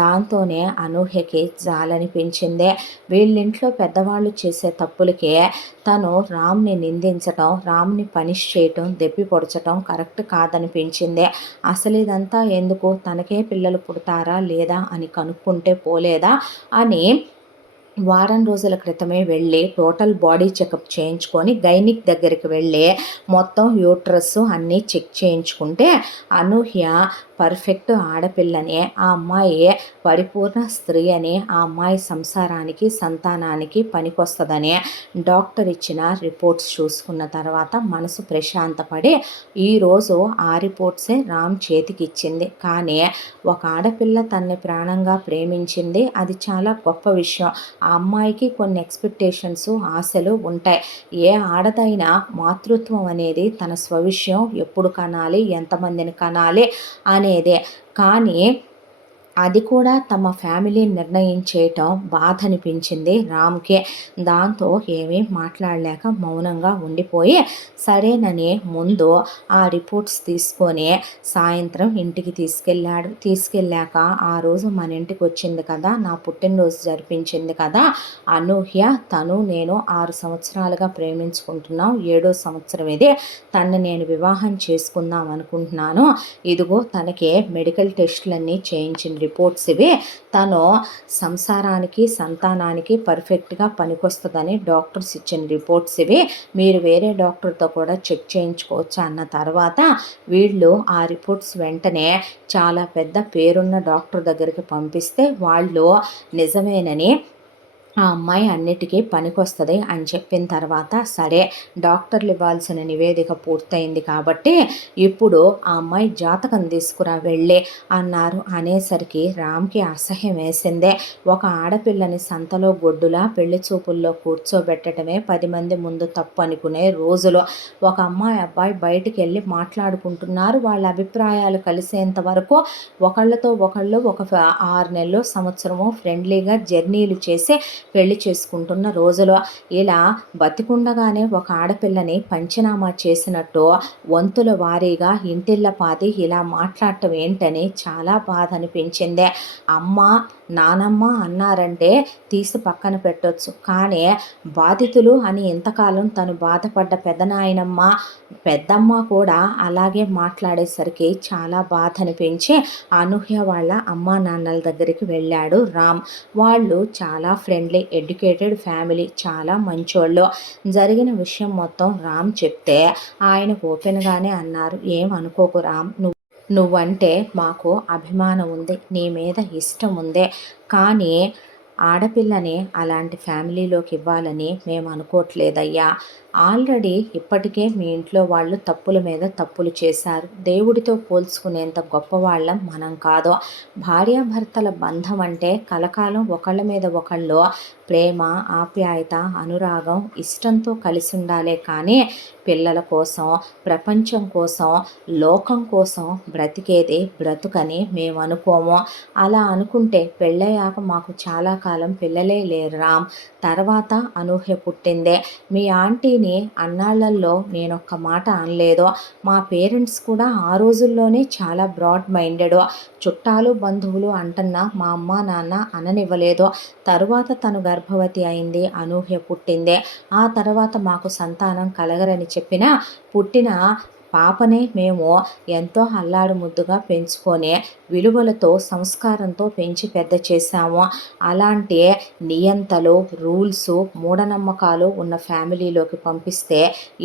దాంతోనే అనూహ్యకి జాలనిపించింది. వీళ్ళింట్లో పెద్దవాళ్ళు చేసే తప్పులకే తను రామ్‌ని నిందించటం, రామ్‌ని పనిష్ చేయటం, దెప్పి పొడచటం కరెక్ట్ కాదనిపించింది. అసలు ఇదంతా ఎందుకు, తనకే పిల్లలు పుడతారా లేదా అని కనుక్కుంటే పోలేదా అని వారం రోజుల క్రితమే వెళ్ళి టోటల్ బాడీ చెకప్ చేయించుకొని గైనిక్ దగ్గరికి వెళ్ళి మొత్తం యూట్రస్ అన్నీ చెక్ చేయించుకుంటే అనూహ్య పర్ఫెక్ట్ ఆడపిల్లని, ఆ అమ్మాయి పరిపూర్ణ స్త్రీ అని, ఆ అమ్మాయి సంసారానికి సంతానానికి పనికొస్తుందని డాక్టర్ ఇచ్చిన రిపోర్ట్స్ చూసుకున్న తర్వాత మనసు ప్రశాంతపడి ఈరోజు ఆ రిపోర్ట్సే రామ్ చేతికి ఇచ్చింది. కానీ ఒక ఆడపిల్ల తన్ని ప్రాణంగా ప్రేమించింది, అది చాలా గొప్ప విషయం. ఆ అమ్మాయికి కొన్ని ఎక్స్పెక్టేషన్స్, ఆశలు ఉంటాయి. ఏ ఆడదైనా మాతృత్వం అనేది తన స్వవిషయం, ఎప్పుడు కనాలి, ఎంతమందిని కనాలి అనేదే. కానీ అది కూడా తమ ఫ్యామిలీ నిర్ణయించేయటం బాధ అనిపించింది రామ్‌కే. దాంతో ఏమీ మాట్లాడలేక మౌనంగా ఉండిపోయి సరేనని ముందు ఆ రిపోర్ట్స్ తీసుకొని సాయంత్రం ఇంటికి తీసుకెళ్ళాడు. తీసుకెళ్ళాక ఆ రోజు మన ఇంటికి వచ్చింది కదా, నా పుట్టినరోజు జరిపించింది కదా అనూహ్య, తను నేను 6 సంవత్సరాలుగా ప్రేమించుకుంటున్నాం, 7వ సంవత్సరం ఇది. తనని నేను వివాహం చేసుకుందాం అనుకుంటున్నాను. ఇదిగో తనకి మెడికల్ టెస్టులన్నీ చేయించిన రిపోర్ట్స్ ఇవి. తను సంసారానికి సంతానానికి పర్ఫెక్ట్గా పనికొస్తుందని డాక్టర్స్ ఇచ్చిన రిపోర్ట్స్ ఇవి. మీరు వేరే డాక్టర్తో కూడా చెక్ చేయించుకోవచ్చు అన్న తర్వాత వీళ్ళు ఆ రిపోర్ట్స్ వెంటనే చాలా పెద్ద పేరున్న డాక్టర్ దగ్గరికి పంపిస్తే వాళ్ళు నిజమేనని, ఆ అమ్మాయి అన్నిటికీ పనికొస్తుంది అని చెప్పిన తర్వాత సరే డాక్టర్లు ఇవ్వాల్సిన నివేదిక పూర్తయింది కాబట్టి ఇప్పుడు ఆ అమ్మాయి జాతకం తీసుకురా వెళ్ళి అన్నారు. అనేసరికి రామ్‌కి అసహ్యం వేసిందే. ఒక ఆడపిల్లని సంతలో గొడ్డులా పెళ్లి చూపుల్లో కూర్చోబెట్టడమే 10 మంది ముందు తప్పు అనుకునే రోజులు. ఒక అమ్మాయి అబ్బాయి బయటికి వెళ్ళి మాట్లాడుకుంటున్నారు. వాళ్ళ అభిప్రాయాలు కలిసేంత వరకు ఒకళ్ళతో ఒకళ్ళు ఒక 6 నెలలు, సంవత్సరము ఫ్రెండ్లీగా జర్నీలు చేసి పెళ్లి చేసుకుంటున్న రోజులు. ఇలా బతికుండగానే ఒక ఆడపిల్లని పంచనామా చేసినట్టు వంతుల వారీగా ఇంటిళ్ళపాది ఇలా మాట్లాడటం ఏంటని చాలా బాధ అనిపించింది. అమ్మ నానమ్మ అన్నారంటే తీసి పక్కన పెట్టొచ్చు, కానీ బాధితులు అని ఇంతకాలం తను బాధపడ్డ పెదనాయనమ్మ, పెద్దమ్మ కూడా అలాగే మాట్లాడేసరికి చాలా బాధ అనిపించి అనూహ్య వాళ్ళ అమ్మా నాన్నల దగ్గరికి వెళ్ళాడు రామ్. వాళ్ళు చాలా ఫ్రెండ్లీ, ఎడ్యుకేటెడ్ ఫ్యామిలీ, చాలా మంచోళ్ళు. జరిగిన విషయం మొత్తం రామ్ చెప్తే ఆయన ఓపెన్గానే అన్నారు, ఏం అనుకోకు రామ్, నువ్వంటే మాకు అభిమానం ఉంది, నీ మీద ఇష్టం ఉంది. కానీ ఆడపిల్లని అలాంటి ఫ్యామిలీలోకి ఇవ్వాలని మేము అనుకోవట్లేదయ్యా. ఆల్రెడీ ఇప్పటికే మీ ఇంట్లో వాళ్ళు తప్పుల మీద తప్పులు చేశారు. దేవుడితో పోల్చుకునేంత గొప్పవాళ్ళం మనం కాదు. భార్యాభర్తల బంధం అంటే కలకాలం ఒకళ్ళ మీద ఒకళ్ళు ప్రేమ, ఆప్యాయత, అనురాగం, ఇష్టంతో కలిసి ఉండాలే కానీ పిల్లల కోసం, ప్రపంచం కోసం, లోకం కోసం బ్రతికేది బ్రతుకని మేము అనుకోము. అలా అనుకుంటే పెళ్ళయ్యాక మాకు చాలా కాలం పిల్లలే లేరు రామ్. తర్వాత అనూహ్య పుట్టిందే. మీ ఆంటీని అన్నాళ్ళల్లో నేనొక్క మాట అనలేదు. మా పేరెంట్స్ కూడా ఆ రోజుల్లోనే చాలా బ్రాడ్ మైండెడ్. చుట్టాలు బంధువులు అంటున్నా మా అమ్మ నాన్న అననివ్వలేదు. తరువాత తను గర్భవతి అయింది. అనూహ్య పుట్టిందే. ఆ తర్వాత మాకు సంతానం కలగరని చెప్పినా పుట్టిన పాపని మేము ఎంతో అల్లారు ముద్దుగా పెంచుకొని విలువలతో సంస్కారంతో పెంచి పెద్ద చేశాము. అలాంటి నియంతలు రూల్స్ మూఢనమ్మకాలు ఉన్న ఫ్యామిలీలోకి పంపిస్తే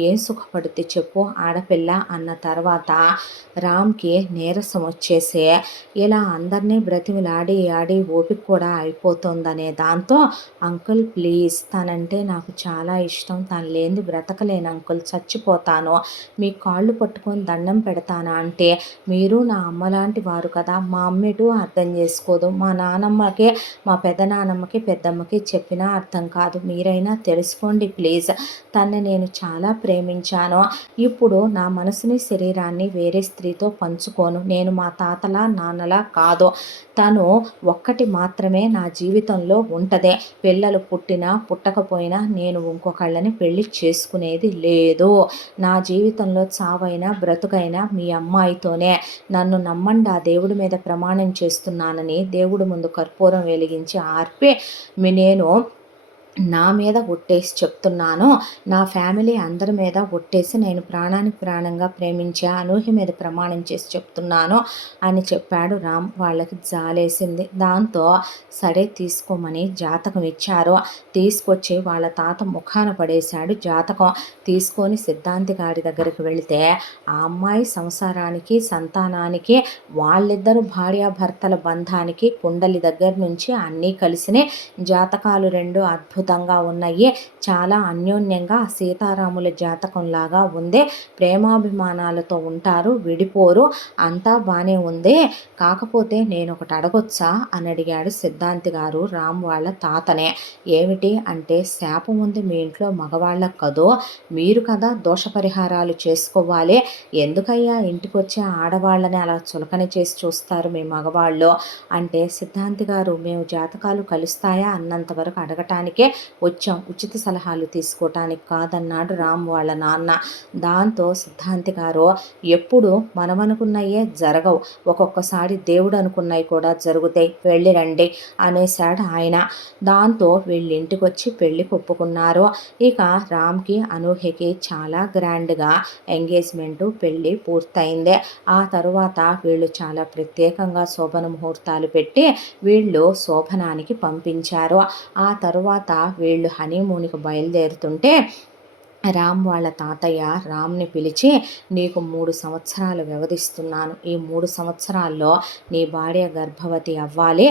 ఏం సుఖపడుద్ది చెప్పు ఆడపిల్ల అన్న తర్వాత రామ్కి నీరసం వచ్చేసి ఇలా అందరినీ బ్రతిమిలాడి ఆడి ఓపిక కూడా అయిపోతుందనే దాంతో అంకుల్ ప్లీజ్ తనంటే నాకు చాలా ఇష్టం, తను లేనిది బ్రతకలేను అంకుల్, చచ్చిపోతాను, మీ కాళ్ళు పట్టుకొని దండం పెడతానా అంటే మీరు నా అమ్మలాంటి వారు కదా, మా అమ్మేటు అర్థం చేసుకోదు, మా నానమ్మకి మా పెదనానమ్మకి పెద్దమ్మకి చెప్పినా అర్థం కాదు, మీరైనా తెలుసుకోండి ప్లీజ్, తన్ని నేను చాలా ప్రేమించాను, ఇప్పుడు నా మనసుని శరీరాన్ని వేరే స్త్రీతో పంచుకోను, నేను మా తాతలా నాన్నలా కాదు, తను ఒక్కటి మాత్రమే నా జీవితంలో ఉంటదే, పిల్లలు పుట్టినా పుట్టకపోయినా నేను ఇంకొకళ్ళని పెళ్లి చేసుకునేది లేదు, నా జీవితంలో చావైనా బ్రతుకైనా మీ అమ్మాయితోనే, నన్ను నమ్మండి ఆ దేవుడి మీద ప్రమాణం చేస్తున్నానని దేవుడి ముందు కర్పూరం వెలిగించి ఆర్పి నేను నా మీద ఒట్టేసి చెప్తున్నాను, నా ఫ్యామిలీ అందరి మీద ఒట్టేసి నేను ప్రాణానికి ప్రాణంగా ప్రేమించే అనూహ్య మీద ప్రమాణం చేసి చెప్తున్నాను అని చెప్పాడు రామ్. వాళ్ళకి జాలేసింది. దాంతో సరే తీసుకోమని జాతకం ఇచ్చారు. తీసుకొచ్చి వాళ్ళ తాత ముఖాన పడేశాడు జాతకం. తీసుకొని సిద్ధాంతి గారి దగ్గరికి వెళితే ఆ అమ్మాయి సంసారానికి సంతానానికి వాళ్ళిద్దరు భార్యాభర్తల బంధానికి కుండలి దగ్గర నుంచి అన్నీ కలిసినే జాతకాలు రెండు అద్భుతంగా ఉన్నాయి. చాలా అన్యోన్యంగా సీతారాముల జాతకంలాగా ఉంది. ప్రేమాభిమానాలతో ఉంటారు, విడిపోరు, అంతా బాగానే ఉంది. కాకపోతే నేను ఒకటి అడగొచ్చా అని అడిగాడు సిద్ధాంతి గారు రామ్ వాళ్ళ తాతనే. ఏమిటి అంటే శాపం ఉంది మీ ఇంట్లో మగవాళ్ళకు కదో, మీరు కదా దోష పరిహారాలు చేసుకోవాలి, ఎందుకయ్యా ఇంటికి వచ్చే ఆడవాళ్ళని అలా చులకన చేసి చూస్తారు మీ మగవాళ్ళు అంటే, సిద్ధాంతి గారు మేము జాతకాలు కలుస్తాయా అన్నంత వరకు అడగటానికే వచ్చాం, ఉచిత సలహాలు తీసుకోవటానికి కాదన్నాడు రామ్ వాళ్ళ నాన్న. దాంతో సిద్ధాంతి గారు ఎప్పుడు మనం అనుకున్నయే జరగవు, ఒక్కొక్కసారి దేవుడు అనుకున్నవి కూడా జరుగుతాయి, వెళ్ళి రండి అనేశాడు ఆయన. దాంతో వీళ్ళ ఇంటికి వచ్చి పెళ్లికి ఒప్పుకున్నారు. ఇక రామ్కి అనూహ్యకి చాలా గ్రాండ్గా ఎంగేజ్మెంటు పెళ్ళి పూర్తయింది. ఆ తరువాత వీళ్ళు చాలా ప్రత్యేకంగా శోభన ముహూర్తాలు పెట్టి వీళ్ళు శోభనానికి పంపించారు. ఆ తరువాత వీళ్ళు హనీమూన్కి బయలుదేరుతుంటే రామ్ వాళ్ళ తాతయ్య రామ్ని పిలిచి నీకు 3 సంవత్సరాలు వ్యవధిస్తున్నాను, ఈ 3 సంవత్సరాల్లో నీ భార్య గర్భవతి అవ్వాలి,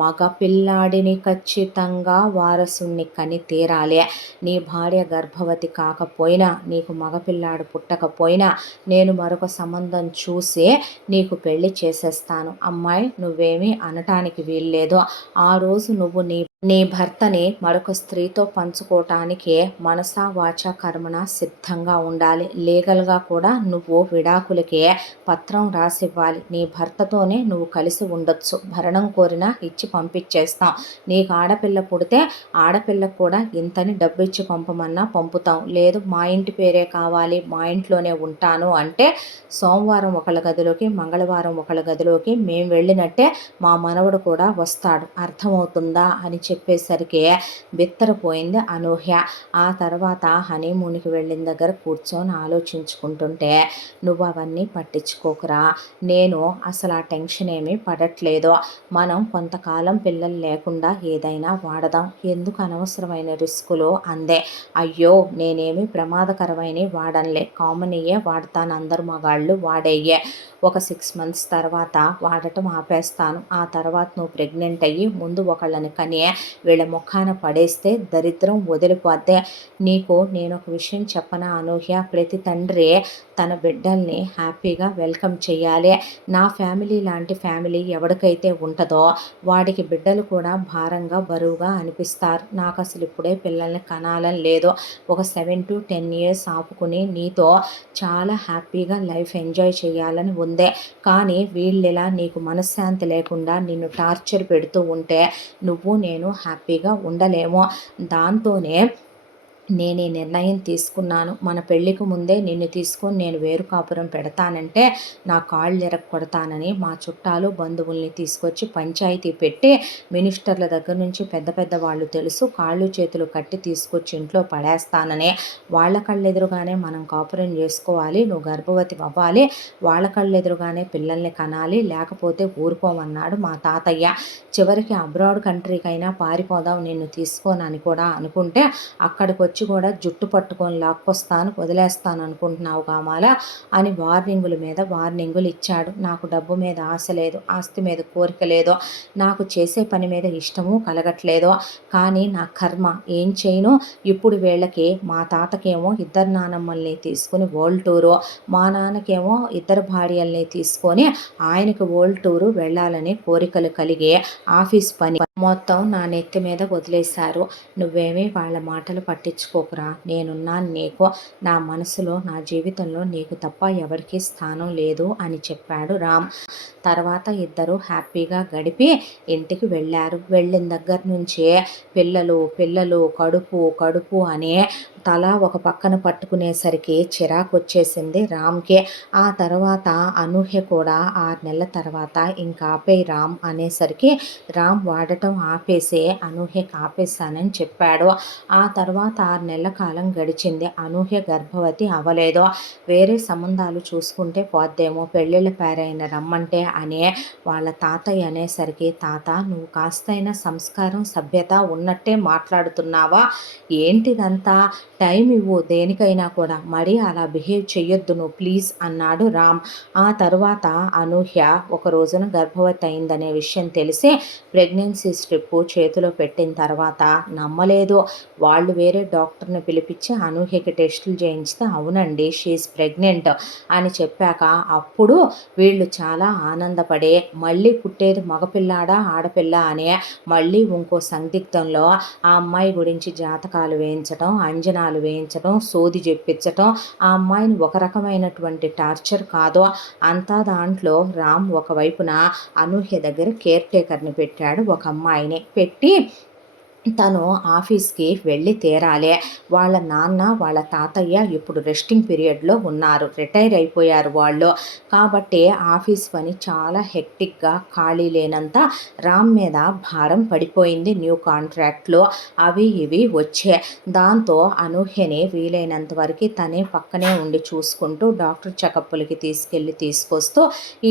మగ పిల్లాడిని ఖచ్చితంగా వారసుని కని తీరాలి, నీ భార్య గర్భవతి కాకపోయినా నీకు మగపిల్లాడు పుట్టకపోయినా నేను మరొక సంబంధం చూసి నీకు పెళ్లి చేసేస్తాను, అమ్మాయి నువ్వేమీ అనటానికి వీల్లేదు, ఆ రోజు నువ్వు నీ భర్తని మరొక స్త్రీతో పంచుకోవటానికి మనసా వాచా కర్మణ సిద్ధంగా ఉండాలి, లీగల్గా కూడా నువ్వు విడాకులకి పత్రం రాసివ్వాలి, నీ భర్తతోనే నువ్వు కలిసి ఉండొచ్చు, భరణం కోరినా ఇచ్చి పంపించేస్తాం, నీకు ఆడపిల్ల పుడితే ఆడపిల్లకు కూడా ఇంతని డబ్బు ఇచ్చి పంపమన్నా పంపుతాం, లేదు మా ఇంటి పేరే కావాలి మా ఇంట్లోనే ఉంటాను అంటే సోమవారం ఒకళ్ళ గదిలోకి మంగళవారం ఒకళ్ళ గదిలోకి మేము వెళ్ళినట్టే మా మనవడు కూడా వస్తాడు, అర్థమవుతుందా అని చెప్పేసరికి బిత్తరపోయింది అనూహ్య. ఆ తర్వాత హనీమూన్కి వెళ్ళిన దగ్గర కూర్చొని ఆలోచించుకుంటుంటే నువ్వు అవన్నీ పట్టించుకోకురా, నేను అసలు ఆ టెన్షన్ ఏమీ పడట్లేదు, మనం కొంతకాలం పిల్లలు లేకుండా ఏదైనా వాడదాం, ఎందుకు అనవసరమైన రిస్కులు అందే. అయ్యో నేనేమి ప్రమాదకరమైన వాడనులే, కామన్యే వాడతాను, అందరు మగాళ్ళు వాడేయే, ఒక 6 months తర్వాత వాడటం ఆపేస్తాను, ఆ తర్వాత నువ్వు ప్రెగ్నెంట్ అయ్యి ముందు ఒకళ్ళని కని వీళ్ళ ముఖాన పడేస్తే దరిద్రం వదిలిపోద్దే. నీకు నేను ఒక విషయం చెప్పనా అనూహ్య, ప్రతి తండ్రి తన బిడ్డల్ని హ్యాపీగా వెల్కమ్ చేయాలి, నా ఫ్యామిలీ లాంటి ఫ్యామిలీ ఎవరికైతే ఉంటుందో వాడికి బిడ్డలు కూడా భారంగా బరువుగా అనిపిస్తారు, నాకు అసలు ఇప్పుడే పిల్లల్ని కనాలని లేదు, ఒక 7 to 10 years ఆపుకుని నీతో చాలా హ్యాపీగా లైఫ్ ఎంజాయ్ చేయాలని ఉంది. ఉందే. కానీ వీళ్ళిలా నీకు మనశ్శాంతి లేకుండా నిన్ను టార్చర్ పెడుతూ ఉంటే నువ్వు నేను హ్యాపీగా ఉండలేము. దాంతోనే నేను ఈ నిర్ణయం తీసుకున్నాను. మన పెళ్ళికి ముందే నిన్ను తీసుకొని నేను వేరు కాపురం పెడతానంటే నా కాళ్ళు ఇరక్కొడతానని మా చుట్టాలు బంధువుల్ని తీసుకొచ్చి పంచాయతీ పెట్టి మినిస్టర్ల దగ్గర నుంచి పెద్ద పెద్ద వాళ్ళు తెలుసు కాళ్ళు చేతులు కట్టి తీసుకొచ్చి ఇంట్లో పడేస్తానని, వాళ్ళ కళ్ళెదురుగానే మనం కాపురం చేసుకోవాలి, నువ్వు గర్భవతి అవ్వాలి, వాళ్ళ కళ్ళెదురుగానే పిల్లల్ని కనాలి, లేకపోతే ఊరుకోమన్నాడు మా తాతయ్య. చివరికి అబ్రాడ్ కంట్రీకైనా పారిపోదాం నిన్ను తీసుకోనని కూడా అనుకుంటే అక్కడికి వచ్చి కూడా జుట్టు పట్టుకొని లాక్కొస్తాను వదిలేస్తాను అనుకుంటున్నావు కామాల అని వార్నింగుల మీద వార్నింగులు ఇచ్చాడు. నాకు డబ్బు మీద ఆశ లేదు, ఆస్తి మీద కోరిక లేదు, నాకు చేసే పని మీద ఇష్టము కలగట్లేదు. కానీ నా కర్మ ఏం చేయను. ఇప్పుడు వీళ్ళకి మా తాతకేమో ఇద్దరు నానమ్మల్ని తీసుకుని వరల్డ్ టూరు, మా నాన్నకేమో ఇద్దరు భార్యల్ని తీసుకొని ఆయనకి వరల్డ్ టూరు వెళ్ళాలని కోరికలు కలిగి ఆఫీస్ పని మొత్తం నా నెత్తి మీద వదిలేశారు. నువ్వేమీ వాళ్ళ మాటలు పట్టించుకోకురా, నేనున్నాను నీకు, నా మనసులో నా జీవితంలో నీకు తప్ప ఎవరికీ స్థానం లేదు అని చెప్పాడు రామ్. తర్వాత ఇద్దరు హ్యాపీగా గడిపి ఇంటికి వెళ్ళారు. వెళ్ళిన దగ్గర నుంచే పిల్లలు పిల్లలు కడుపు కడుపు అనే తల ఒక పక్కన పట్టుకునేసరికి చిరాకు వచ్చేసింది రామ్కి. ఆ తర్వాత అనూహ్య కూడా 6 నెలల తర్వాత ఇంకా ఆపేయి రామ్ అనేసరికి రామ్ వాడటం ఆపేసి అనూహ్యకి ఆపేశానని చెప్పాడు. ఆ తర్వాత 6 నెలల కాలం గడిచింది. అనూహ్య గర్భవతి అవ్వలేదు. వేరే సంబంధాలు చూసుకుంటే పోద్దేమో, పెళ్ళిళ్ళ పేరైన రమ్మంటే అనే వాళ్ళ తాతయ్య అనేసరికి, తాత నువ్వు కాస్తైనా సంస్కారం సభ్యత ఉన్నట్టే మాట్లాడుతున్నావా, ఏంటిదంతా, టైం ఇవ్వు దేనికైనా కూడా, మరీ అలా బిహేవ్ చెయ్యొద్దు నువ్వు ప్లీజ్ అన్నాడు రామ్. ఆ తరువాత అనూహ్య ఒక రోజున గర్భవతి అయిందనే విషయం తెలిసి ప్రెగ్నెన్సీ స్ట్రిప్ చేతిలో పెట్టిన తర్వాత నమ్మలేదు. వాళ్ళు వేరే డాక్టర్ని పిలిపించి అనూహ్యకి టెస్టులు చేయించితే అవునండి షీఈస్ ప్రెగ్నెంట్ అని చెప్పాక అప్పుడు వీళ్ళు చాలా ఆనందపడి మళ్ళీ పుట్టేది మగపిల్లాడా ఆడపిల్ల అని మళ్ళీ ఇంకో సందిగ్ధంలో ఆ అమ్మాయి గురించి జాతకాలు వేయించడం, అంజనాలు వేయించడం, సోది చెప్పించటం, ఆ అమ్మాయిని ఒక రకమైనటువంటి టార్చర్ కాదు అంతా. దాంట్లో రామ్ ఒకవైపున అనూహ్య దగ్గర కేర్ టేకర్ని పెట్టాడు, ఒక అమ్మాయిని పెట్టి తను ఆఫీస్కి వెళ్ళి తీరాలి. వాళ్ళ నాన్న వాళ్ళ తాతయ్య ఇప్పుడు రెస్టింగ్ పీరియడ్లో ఉన్నారు, రిటైర్ అయిపోయారు వాళ్ళు. కాబట్టి ఆఫీస్ పని చాలా హెక్టిక్గా ఖాళీ లేనంత రామ్ మీద భారం పడిపోయింది. న్యూ కాంట్రాక్ట్లు అవి ఇవి వచ్చే. దాంతో అనూహ్యని వీలైనంత వరకు తనే పక్కనే ఉండి చూసుకుంటూ డాక్టర్ చెకప్పులకి తీసుకొస్తూ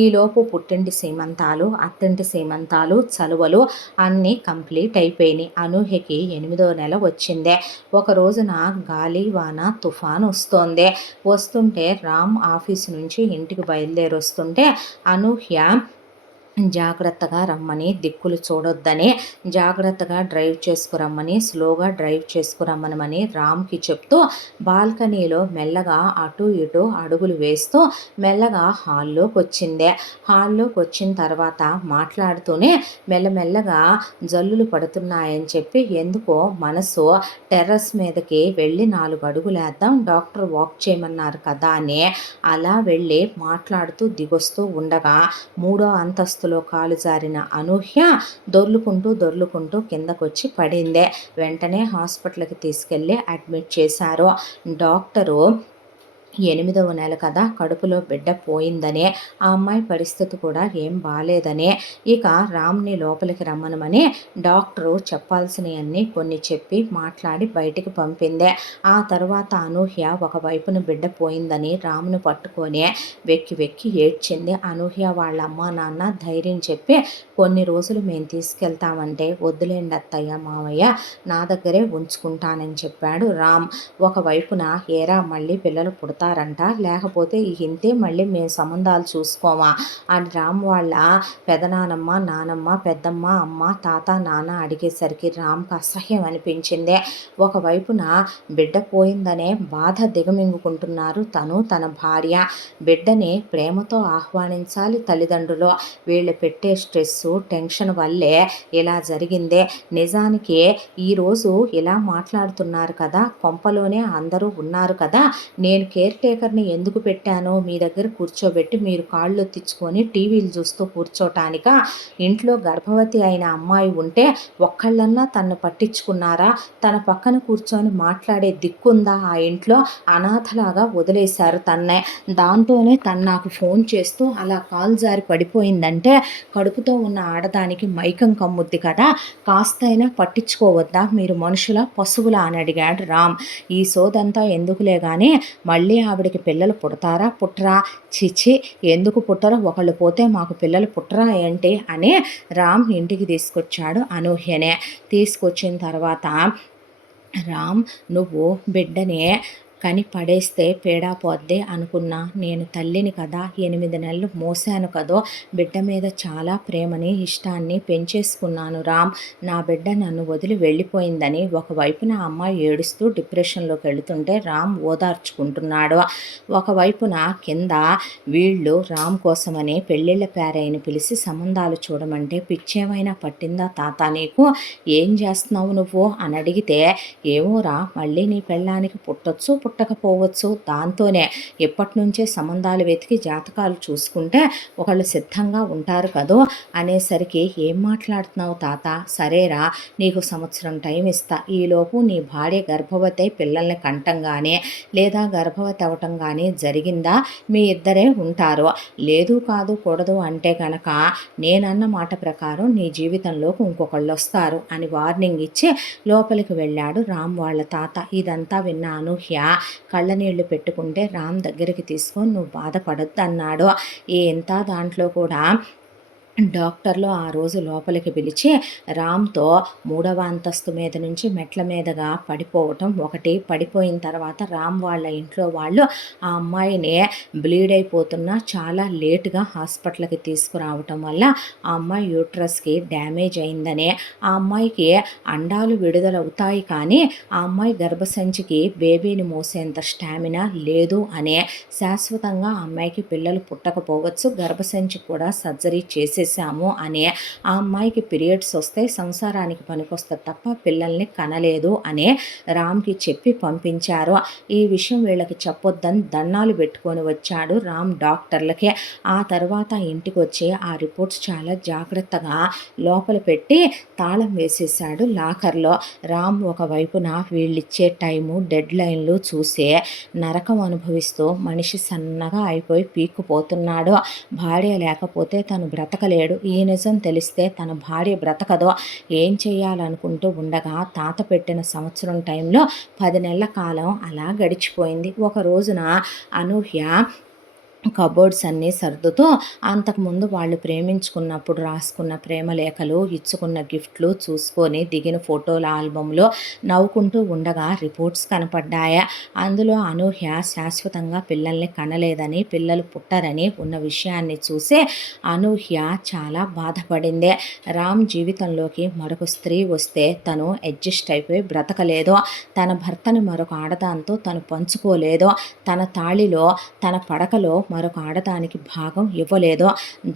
ఈలోపు పుట్టింటి సీమంతాలు, అత్తింటి సీమంతాలు, చలువలు అన్నీ కంప్లీట్ అయిపోయినాయి. అనూహ్యకి 8వ నెల వచ్చిందే. ఒక రోజున గాలి వాన తుఫాను వస్తుంటే రామ్ ఆఫీసు నుంచి ఇంటికి బయలుదేరి వస్తుంటే అనూహ్య జాగ్రత్తగా రమ్మని, దిక్కులు చూడొద్దని, జాగ్రత్తగా డ్రైవ్ చేసుకురమ్మని, స్లోగా డ్రైవ్ చేసుకురమ్మనమని రామ్కి చెప్తూ బాల్కనీలో మెల్లగా అటు ఇటు అడుగులు వేస్తూ మెల్లగా హాల్లోకి వచ్చింది. హాల్లోకి వచ్చిన తర్వాత మాట్లాడుతూనే మెల్లమెల్లగా జల్లులు పడుతున్నాయని చెప్పి ఎందుకో మనసు టెర్రస్ మీదకి వెళ్ళి 4 అడుగులేద్దాం, డాక్టర్ వాక్ చేయమన్నారు కదా అని అలా వెళ్ళి మాట్లాడుతూ దిగొస్తూ ఉండగా 3వ అంతస్తులో కాలు జారిన అనూహ్య దొర్లుకుంటూ కిందకొచ్చి పడిందే. వెంటనే హాస్పిటల్కి తీసుకెళ్ళి అడ్మిట్ చేశారు. డాక్టరు 8వ నెల కదా, కడుపులో బిడ్డ పోయిందనే, ఆ అమ్మాయి పరిస్థితి కూడా ఏం బాలేదనే, ఇక రామ్ని లోపలికి రమ్మనమని డాక్టరు చెప్పాల్సినవన్నీ కొన్ని చెప్పి మాట్లాడి బయటికి పంపిందే. ఆ తర్వాత అనూహ్య ఒకవైపున బిడ్డ పోయిందని రామ్ను పట్టుకొని వెక్కి ఏడ్చింది. అనూహ్య వాళ్ళ అమ్మ నాన్న ధైర్యం చెప్పి కొన్ని రోజులు మేము తీసుకెళ్తామంటే వద్దులేండి అత్తయ్య మావయ్య నా దగ్గరే ఉంచుకుంటానని చెప్పాడు రామ్. ఒకవైపున ఏరా మళ్ళీ పిల్లలు పుడతారంట, లేకపోతే ఇంతే మళ్ళీ మేము సంబంధాలు చూసుకోమా అని రామ్ వాళ్ళ పెదనానమ్మ, నానమ్మ, పెద్దమ్మ, అమ్మ, తాత, నాన్న అడిగేసరికి రామ్కి అసహ్యం అనిపించింది. ఒకవైపున బిడ్డ పోయిందనే బాధ దిగమింగుకుంటున్నారు తను తన భార్య. బిడ్డని ప్రేమతో ఆహ్వానించాలి తల్లిదండ్రులు, వీళ్ళు పెట్టే స్ట్రెస్సు టెన్షన్ వల్లే ఇలా జరిగిందే. నిజానికి ఈరోజు ఇలా మాట్లాడుతున్నారు కదా, కొంపలోనే అందరూ ఉన్నారు కదా, నేను కేర్ కేర్ టేకర్‌ని ఎందుకు పెట్టాను మీ దగ్గర కూర్చోబెట్టి మీరు కాళ్ళొత్తించుకొని టీవీలు చూస్తూ కూర్చోటానికా? ఇంట్లో గర్భవతి అయిన అమ్మాయి ఉంటే ఒక్కళ్ళన్నా తనను పట్టించుకున్నారా? తన పక్కన కూర్చొని మాట్లాడే దిక్కుందా ఆ ఇంట్లో? అనాథలాగా వదిలేశారు తన్నే. దాంతోనే తను నాకు ఫోన్ చేస్తూ అలా కాలు జారి పడిపోయిందంటే కడుపుతో ఉన్న ఆడదానికి మైకం కమ్ముద్ది కదా! కాస్తైనా పట్టించుకోవద్దా మీరు మనుషులా? పశువులా? అని అడిగాడు రామ్. ఈ సోదంతా ఎందుకులే గానీ మళ్ళీ ఆవిడకి పిల్లలు పుడతారా? పుట్టరా? ఛీ! ఎందుకు పుట్టరు? ఒకళ్ళు పోతే మాకు పిల్లలు పుట్టరా ఏంటి? అని రామ్ ఇంటికి తీసుకొచ్చాడు అనూహ్యనే. తీసుకొచ్చిన తర్వాత రామ్, నువ్వు బిడ్డని కని పడేస్తే పేడా పోద్ది అనుకున్నా. నేను తల్లిని కదా, 8 నెలలు మోసాను కదో, బిడ్డ మీద చాలా ప్రేమని ఇష్టాన్ని పెంచేసుకున్నాను రామ్. నా బిడ్డ నన్ను వదిలి వెళ్ళిపోయిందని ఒకవైపున అమ్మాయి ఏడుస్తూ డిప్రెషన్లోకి వెళుతుంటే రామ్ ఓదార్చుకుంటున్నాడు. ఒకవైపున కింద వీళ్ళు రామ్ కోసమని పెళ్ళిళ్ళ పేరయ్యని పిలిచి సంబంధాలు చూడమంటే పిచ్చేమైనా పట్టిందా తాత నీకు? ఏం చేస్తున్నావు నువ్వు అని అడిగితే, ఏమోరా మళ్ళీ నీ పెళ్ళానికి పుట్టొచ్చు పుట్టకపోవచ్చు, దాంతోనే ఎప్పటినుంచే సంబంధాలు వెతికి జాతకాలు చూసుకుంటే ఒకళ్ళు సిద్ధంగా ఉంటారు కదో అనేసరికి, ఏం మాట్లాడుతున్నావు తాత? సరేరా, నీకు సంవత్సరం టైం ఇస్తా. ఈలోపు నీ భార్య గర్భవతి అయి పిల్లల్ని కంటం కానీ లేదా గర్భవతి అవటం కానీ జరిగిందా? మీ ఇద్దరే ఉంటారు. లేదు కాదు కూడదు అంటే కనుక నేనన్న మాట ప్రకారం నీ జీవితంలోకి ఇంకొకళ్ళు వస్తారు అని వార్నింగ్ ఇచ్చి లోపలికి వెళ్ళాడు రామ్ వాళ్ళ తాత. ఇదంతా విన్న అనూహ్య కళ్ళనీళ్లు పెట్టుకుంటే రామ్ దగ్గరికి తీసుకొని, నువ్వు బాధపడొద్దు అన్నాడు. ఇంత దాంట్లో కూడా డాక్టర్లు ఆ రోజు లోపలికి పిలిచి రామ్‌తో 3వ అంతస్తు మీద నుంచి మెట్ల మీదగా పడిపోవటం ఒకటి, పడిపోయిన తర్వాత రామ్ వాళ్ళ ఇంట్లో వాళ్ళు ఆ అమ్మాయిని బ్లీడ్ అయిపోతున్నా చాలా లేట్‌గా హాస్పిటల్‌కి తీసుకురావటం వల్ల ఆ అమ్మాయి యూట్రస్‌కి డ్యామేజ్ అయిందని, ఆ అమ్మాయికి అండాలు విడుదలవుతాయి కానీ ఆ అమ్మాయి గర్భసంచికి బేబీని మోసేంత స్టామినా లేదు అనే, శాశ్వతంగా ఆ అమ్మాయికి పిల్లలు పుట్టకపోవచ్చు, గర్భసంచి కూడా సర్జరీ చేసేసాము అని, ఆ అమ్మాయికి పీరియడ్స్ వస్తే సంసారానికి పనికొస్తుంది తప్ప పిల్లల్ని కనలేదు అని రామ్కి చెప్పి పంపించారు. ఈ విషయం వీళ్ళకి చెప్పొద్దని దండాలు పెట్టుకొని వచ్చాడు రామ్ డాక్టర్లకి. ఆ తర్వాత ఇంటికి వచ్చి ఆ రిపోర్ట్స్ చాలా జాగ్రత్తగా లోపల పెట్టి తాళం వేసేసాడు లాకర్లో. రామ్ ఒకవైపున వీళ్ళిచ్చే టైము డెడ్ లైన్లు చూసే నరకం అనుభవిస్తూ మనిషి సన్నగా అయిపోయి పీక్కుపోతున్నాడు. భార్య లేకపోతే తను బ్రతకలేడు. ఈ నిజం తెలిస్తే తన భార్య బ్రతకదో. ఏం చేయాలనుకుంటూ ఉండగా తాత పెట్టిన సంవత్సరం టైంలో 10 నెలల కాలం అలా గడిచిపోయింది. ఒక రోజున అనూహ్య కబోర్డ్స్ అన్నీ సర్దుతూ అంతకుముందు వాళ్ళు ప్రేమించుకున్నప్పుడు రాసుకున్న ప్రేమలేఖలు, ఇచ్చుకున్న గిఫ్ట్లు చూసుకొని దిగిన ఫోటోల ఆల్బంలో నవ్వుకుంటూ ఉండగా రిపోర్ట్స్ కనపడ్డాయి. అందులో అనూహ్య శాశ్వతంగా పిల్లల్ని కనలేదని, పిల్లలు పుట్టరని ఉన్న విషయాన్ని చూసి అనూహ్య చాలా బాధపడింది. రామ్ జీవితంలోకి మరొక స్త్రీ వస్తే తను అడ్జస్ట్ అయిపోయి బ్రతకలేదు. తన భర్తని మరొక ఆడదాంతో తను పంచుకోలేదు. తన తాళిలో, తన పడకలో మరొక ఆడదానికి భాగం ఇవ్వలేదు.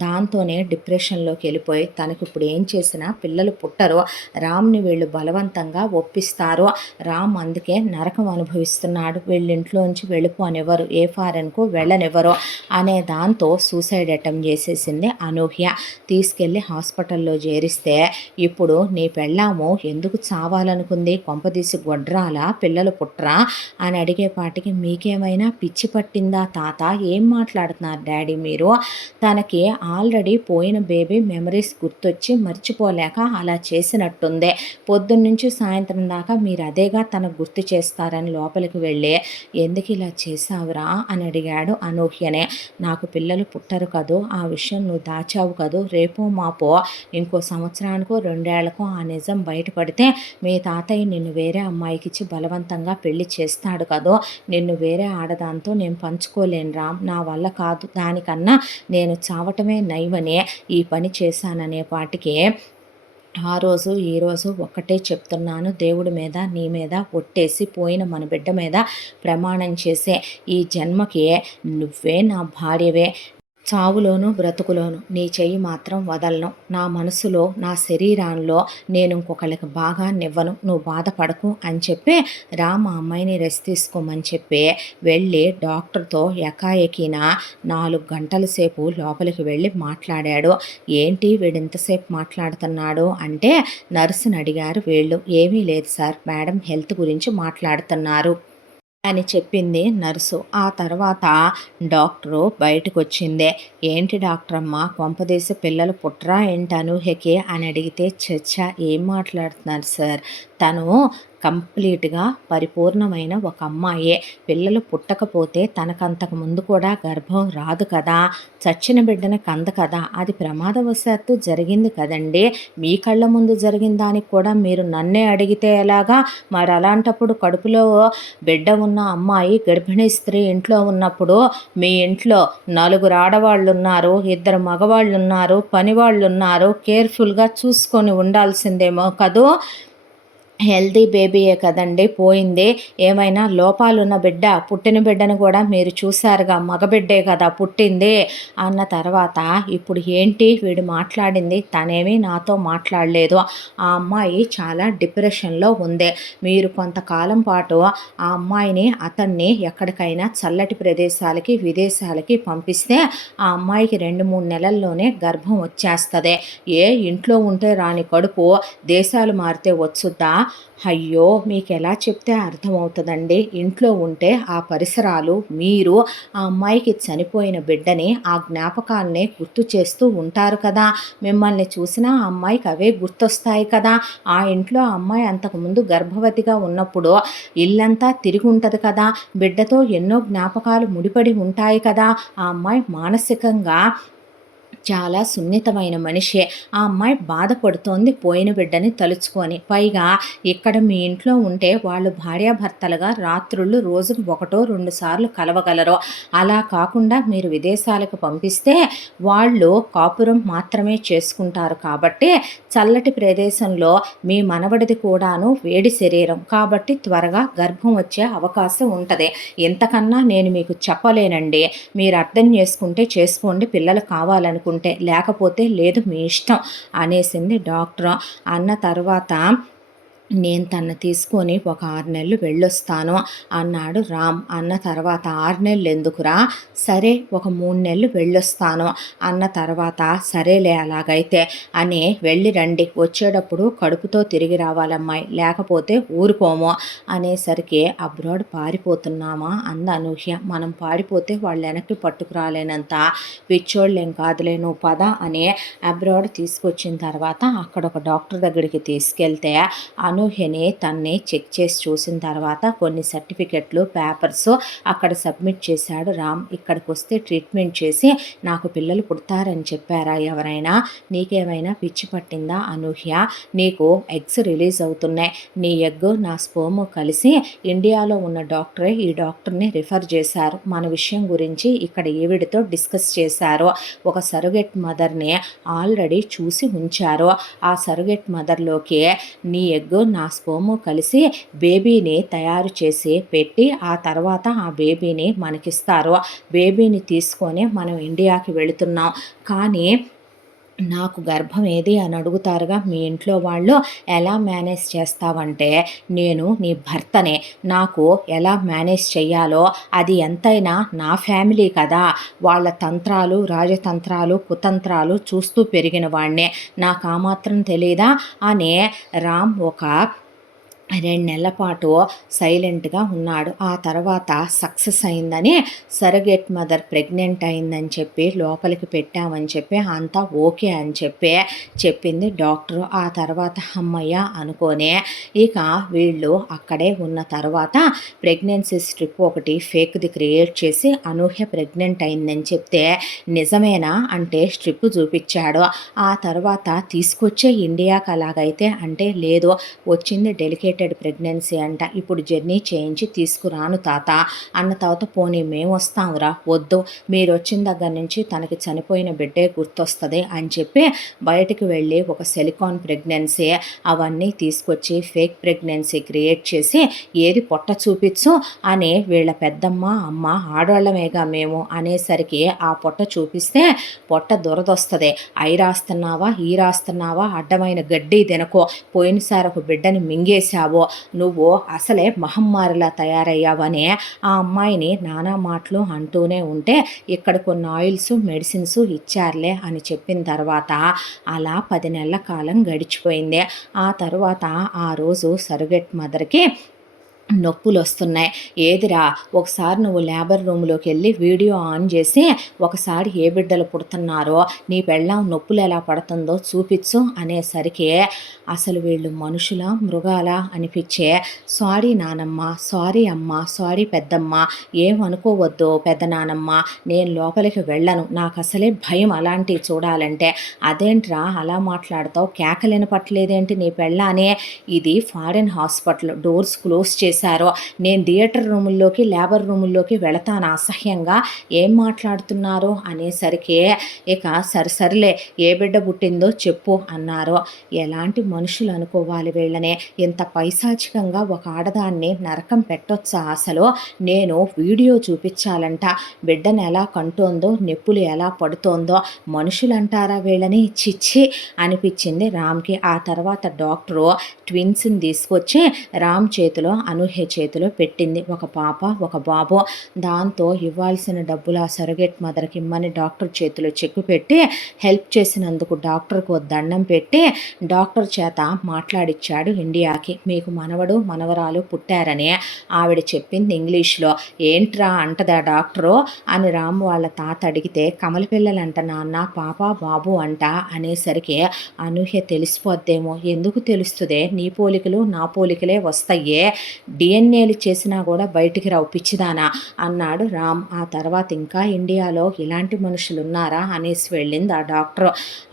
దాంతోనే డిప్రెషన్లోకి వెళ్ళిపోయి తనకి ఇప్పుడు ఏం చేసినా పిల్లలు పుట్టరు. రామ్ని వీళ్ళు బలవంతంగా ఒప్పిస్తారు. రామ్ అందుకే నరకం అనుభవిస్తున్నాడు. వీళ్ళింట్లోంచి వెళ్ళిపోనివ్వరు, ఏ ఫారెన్కు వెళ్ళనివ్వరు అనే దాంతో సూసైడ్ అటెంప్ట్ చేసేసింది అనూహ్య. తీసుకెళ్ళి హాస్పిటల్లో చేరిస్తే, ఇప్పుడు నీ పెళ్ళాము ఎందుకు చావాలనుకుంది? కొంపదీసి గొడ్రాలా? పిల్లలు పుట్టరా అని అడిగేపాటికి, మీకేమైనా పిచ్చి పట్టిందా తాత? ఏం మాట్లాడుతున్నారు డాడీ మీరు? తనకి ఆల్రెడీ పోయిన బేబీ మెమరీస్ గుర్తొచ్చి మర్చిపోలేక అలా చేసినట్టుంది. పొద్దున్నుంచి సాయంత్రం దాకా మీరు అదేగా తనకు గుర్తు చేస్తారని లోపలికి వెళ్ళి, ఎందుకు ఇలా చేసావురా అని అడిగాడు అనూహ్యనే. నాకు పిల్లలు పుట్టరు కదూ, ఆ విషయం నువ్వు దాచావు కదూ, రేపో మాపో ఇంకో సంవత్సరానికో 2 ఏళ్లకో ఆ నిజం బయటపడితే మీ తాతయ్య నిన్ను వేరే అమ్మాయికిచ్చి బలవంతంగా పెళ్లి చేస్తాడు కదో. నిన్ను వేరే ఆడదాంతో నేను పంచుకోలేను రామ్, నా వల్ల కాదు. దానికన్నా నేను చావటమే నయమనే ఈ పని చేశాననే పాటికి, ఆ రోజు ఈ రోజు ఒక్కటే చెప్తున్నాను, దేవుడి మీద నీ మీద ఒట్టేసి పోయిన మన బిడ్డ మీద ప్రమాణం చేసే, ఈ జన్మకి నువ్వే నా భార్యవే. చావులోను బ్రతుకులోను నీ చెయ్యి మాత్రం వదలను. నా మనసులో నా శరీరంలో నేను ఇంకొకళ్ళకి భాగాన్నివ్వను. నువ్వు బాధపడకు అని చెప్పి రామ్ ఆ అమ్మాయిని రెస్ట్ తీసుకోమని చెప్పి వెళ్ళి డాక్టర్తో ఎకాఎకిన 4 గంటల సేపు లోపలికి వెళ్ళి మాట్లాడాడు. ఏంటి వీడు ఇంతసేపు మాట్లాడుతున్నాడు అంటే నర్సుని అడిగారు వీళ్ళు. ఏమీ లేదు సార్, మేడం హెల్త్ గురించి మాట్లాడుతున్నారు అని చెప్పింది నర్సు. ఆ తర్వాత డాక్టరు బయటకొచ్చింది. ఏంటి డాక్టరమ్మ, కొంపదీసి పిల్లలు పుట్టరా ఏంటి అనూహ్యకి అని అడిగితే, చచ్చా ఏం మాట్లాడుతున్నారు సార్, తను కంప్లీట్గా పరిపూర్ణమైన ఒక అమ్మాయే. పిల్లలు పుట్టకపోతే తనకంతకు ముందు కూడా గర్భం రాదు కదా, చచ్చిన బిడ్డని కంద కదా, అది ప్రమాదవశాత్తు జరిగింది కదండి. మీ కళ్ళ ముందు జరిగిన దానికి కూడా మీరు నన్నే అడిగితే ఎలాగా? మరి అలాంటప్పుడు కడుపులో బిడ్డ ఉన్న అమ్మాయి గర్భిణీ స్త్రీ ఇంట్లో ఉన్నప్పుడు మీ ఇంట్లో 4 ఆడవాళ్ళు ఉన్నారు, 2 మగవాళ్ళు ఉన్నారు, పనివాళ్ళు ఉన్నారు, కేర్ఫుల్గా చూసుకొని ఉండాల్సిందేమో కదూ. హెల్తీ బేబీయే కదండి పోయింది. ఏమైనా లోపాలున్న బిడ్డ, పుట్టిన బిడ్డను కూడా మీరు చూశారుగా, మగబిడ్డే కదా పుట్టింది అన్న తర్వాత ఇప్పుడు ఏంటి వీడు మాట్లాడింది? తనేమీ నాతో మాట్లాడలేదు. ఆ అమ్మాయి చాలా డిప్రెషన్లో ఉంది. మీరు కొంతకాలం పాటు ఆ అమ్మాయిని అతన్ని ఎక్కడికైనా చల్లటి ప్రదేశాలకి విదేశాలకి పంపిస్తే ఆ అమ్మాయికి 2-3 నెలల్లోనే గర్భం వచ్చేస్తుంది. ఇంట్లో ఉంటే రాని కడుపు దేశాలు మారితే వచ్చుద్దా? అయ్యో, మీకు ఎలా చెప్తే అర్థమవుతుందండి. ఇంట్లో ఉంటే ఆ పరిసరాలు, మీరు ఆ అమ్మాయికి చనిపోయిన బిడ్డని ఆ జ్ఞాపకాలనే గుర్తు చేస్తూ ఉంటారు కదా. మిమ్మల్ని చూసినా ఆ అమ్మాయికి అవే గుర్తొస్తాయి కదా. ఆ ఇంట్లో ఆ అమ్మాయి అంతకుముందు గర్భవతిగా ఉన్నప్పుడు ఇల్లంతా తిరిగి ఉంటుంది కదా, బిడ్డతో ఎన్నో జ్ఞాపకాలు ముడిపడి ఉంటాయి కదా. ఆ అమ్మాయి మానసికంగా చాలా సున్నితమైన మనిషే. ఆ అమ్మాయి బాధపడుతోంది పోయిన బిడ్డని తలుచుకొని. పైగా ఇక్కడ మీ ఇంట్లో ఉంటే వాళ్ళు భార్యాభర్తలుగా రాత్రుళ్ళు రోజుకు 1-2 సార్లు కలవగలరు. అలా కాకుండా మీరు విదేశాలకు పంపిస్తే వాళ్ళు కాపురం మాత్రమే చేసుకుంటారు కాబట్టి చల్లటి ప్రదేశంలో మీ మనవడిది కూడాను వేడి శరీరం కాబట్టి త్వరగా గర్భం వచ్చే అవకాశం ఉంటుంది. ఇంతకన్నా నేను మీకు చెప్పలేనండి. మీరు అర్థం చేసుకుంటే చేసుకోండి, పిల్లలు కావాలనుకుంటే, లేకపోతే లేదు మీ ఇష్టం అనేసింది డాక్టర్. అన్న తర్వాత నేను తను తీసుకొని ఒక 6 నెలలు వెళ్ళొస్తాను అన్నాడు రామ్. అన్న తర్వాత 6 నెలలు ఎందుకురా, సరే ఒక 3 నెలలు వెళ్ళొస్తాను అన్న తర్వాత, సరేలే అలాగైతే అని వెళ్ళి రండి, వచ్చేటప్పుడు కడుపుతో తిరిగి రావాలమ్మాయి, లేకపోతే ఊరుకోము అనేసరికి అబ్రాడ్ పారిపోతున్నామా అంది అనూహ్య. మనం పారిపోతే వాళ్ళు వెనక్కి పట్టుకురాలేనంత పిచ్చోళ్ళేం కాదులే, నువ్వు పద అని అబ్రాడ్ తీసుకొచ్చిన తర్వాత అక్కడ ఒక డాక్టర్ దగ్గరికి తీసుకెళ్తే అనూహ్యని తన్ని చెక్ చేసి చూసిన తర్వాత కొన్ని సర్టిఫికెట్లు, పేపర్స్ అక్కడ సబ్మిట్ చేశాడు రామ్. ఇక్కడికి వస్తే ట్రీట్మెంట్ చేసి నాకు పిల్లలు పుడతారని చెప్పారా ఎవరైనా? నీకేమైనా పిచ్చి పట్టిందా అనూహ్య? నీకు ఎగ్స్ రిలీజ్ అవుతున్నాయి. నీ ఎగ్ నా స్పోము కలిసి ఇండియాలో ఉన్న డాక్టరే ఈ డాక్టర్ని రిఫర్ చేశారు. మన విషయం గురించి ఇక్కడ ఈవిడితో డిస్కస్ చేశారు. ఒక సరుగెట్ మదర్ని ఆల్రెడీ చూసి ఉంచారు. ఆ సరుగెట్ మదర్లోకి నీ ఎగ్ నా స్పోము కలిసి బేబీని తయారు చేసి పెట్టి ఆ తర్వాత ఆ బేబీని మనకిస్తారు. బేబీని తీసుకొని మనం ఇండియాకి వెళుతున్నాం. కానీ నాకు గర్భం ఏది అని అడుగుతారుగా మీ ఇంట్లో వాళ్ళు. ఎలా మేనేజ్ చేస్తావంటే, నేను నీ భర్తనే, నాకు ఎలా మేనేజ్ చెయ్యాలో అది ఎంతైనా నా ఫ్యామిలీ కదా, వాళ్ళ తంత్రాలు, రాజతంత్రాలు, కుతంత్రాలు చూస్తూ పెరిగిన వాడినే, నాకు ఆ మాత్రం తెలీదా అని రామ్ ఒక 2 నెలల పాటు సైలెంట్గా ఉన్నాడు. ఆ తర్వాత సక్సెస్ అయిందని, సరగేట్ మదర్ ప్రెగ్నెంట్ అయిందని చెప్పి లోపలికి పెట్టామని చెప్పి అంతా ఓకే అని చెప్పి చెప్పింది డాక్టరు. ఆ తర్వాత అమ్మయ్య అనుకోనే ఇక వీళ్ళు అక్కడే ఉన్న తర్వాత ప్రెగ్నెన్సీ స్ట్రిప్ ఒకటి ఫేక్ది క్రియేట్ చేసి అనూహ్య ప్రెగ్నెంట్ అయిందని చెప్తే, నిజమేనా అంటే స్ట్రిప్ చూపించాడు. ఆ తర్వాత తీసుకొచ్చే ఇండియాకి అలాగైతే అంటే లేదు, వచ్చింది డెలికేట్ కాంప్లికేటెడ్ ప్రెగ్నెన్సీ అంట, ఇప్పుడు జర్నీ చేయించి తీసుకురాను తాత అన్న తర్వాత, పోనీ మేము వస్తాంరా, వద్దు మీరు వచ్చిన దగ్గర నుంచి తనకి చనిపోయిన బిడ్డే గుర్తొస్తుంది అని చెప్పి బయటికి వెళ్ళి ఒక సిలికాన్ ప్రెగ్నెన్సీ అవన్నీ తీసుకొచ్చి ఫేక్ ప్రెగ్నెన్సీ క్రియేట్ చేసి ఏది పొట్ట చూపించు అని వీళ్ళ పెద్దమ్మ అమ్మ ఆడవాళ్ళమేగా మేము అనేసరికి ఆ పొట్ట చూపిస్తే పొట్ట దురదొస్తుంది, అయి రాస్తున్నావా ఈ రాస్తున్నావా అడ్డమైన గడ్డి తినకో, పోయినసారి ఒక బిడ్డని మింగేశావో, నువ్వు అసలే మహమ్మారిలా తయారయ్యావని ఆ అమ్మాయిని నానా మాటలు అంటూనే ఉంటే ఇక్కడ కొన్ని ఆయిల్స్ మెడిసిన్స్ ఇచ్చారులే అని చెప్పిన తర్వాత అలా 10 నెలల కాలం గడిచిపోయింది. ఆ తర్వాత ఆ రోజు సర్రొగేట్ మదర్కి నొప్పులు వస్తున్నాయి. ఏదిరా, ఒకసారి నువ్వు లేబర్ రూమ్లోకి వెళ్ళి వీడియో ఆన్ చేసి ఒకసారి ఏ బిడ్డలు పుడుతున్నారో నీ పెళ్ళాం నొప్పులు ఎలా పడుతుందో చూపించు అనేసరికి అసలు వీళ్ళు మనుషుల మృగాల అనిపించే, సారీ నానమ్మ, సారీ అమ్మ, సారీ పెద్దమ్మ, ఏమనుకోవద్దు పెద్ద నానమ్మ, నేను లోపలికి వెళ్ళను, నాకు అసలే భయం అలాంటివి చూడాలంటే. అదేంట్రా అలా మాట్లాడతావు, కేకలేని పట్టలేదేంటి నీ పెళ్ళానే, ఇది ఫారిన్ హాస్పిటల్, డోర్స్ క్లోజ్ చేశారు, నేను థియేటర్ రూముల్లోకి లేబర్ రూముల్లోకి వెళతాను అసహ్యంగా, ఏం మాట్లాడుతున్నారు అనేసరికి ఇక సరిసరిలే ఏ బిడ్డ పుట్టిందో చెప్పు అన్నారు. ఎలాంటి మనుషులు అనుకోవాలి వీళ్ళనే, ఇంత పైశాచికంగా ఒక ఆడదాన్ని నరకం పెట్టొచ్చా అసలు, నేను వీడియో చూపించాలంట, బిడ్డను ఎలా కంటోందో నొప్పులు ఎలా పడుతోందో, మనుషులు అంటారా వీళ్ళని, చిచ్చి అనిపించింది రామ్కి. ఆ తర్వాత డాక్టరు ట్విన్స్ని తీసుకొచ్చి రామ్ చేతిలో అనూహ్య చేతిలో పెట్టింది, ఒక పాప ఒక బాబు. దాంతో ఇవ్వాల్సిన డబ్బులు ఆ సర్రొగేట్ మదర్కి ఇమ్మని డాక్టర్ చేతిలో చెక్కు పెట్టి హెల్ప్ చేసినందుకు డాక్టర్కు దండం పెట్టి డాక్టర్ చేత మాట్లాడిచ్చాడు ఇండియాకి. మీకు మనవడు మనవరాలు పుట్టారని ఆవిడ చెప్పింది ఇంగ్లీష్లో. ఏంట్రా అంటదా డాక్టరు అని రామ్ వాళ్ళ తాత అడిగితే, కమల పిల్లలంట నాన్న, పాప బాబు అంట అనేసరికి అనూహ్య తెలిసిపోద్దేమో, ఎందుకు తెలుస్తుంది, నీ పోలికలు నా పోలికలే వస్తాయే, డిఎన్ఏలు చేసినా కూడా బయటికి రావు పిచ్చిదానా అన్నాడు రామ్. ఆ తర్వాత ఇంకా ఇండియాలో ఇలాంటి మనుషులు ఉన్నారా అనేసి వెళ్ళింది ఆ డాక్టర్.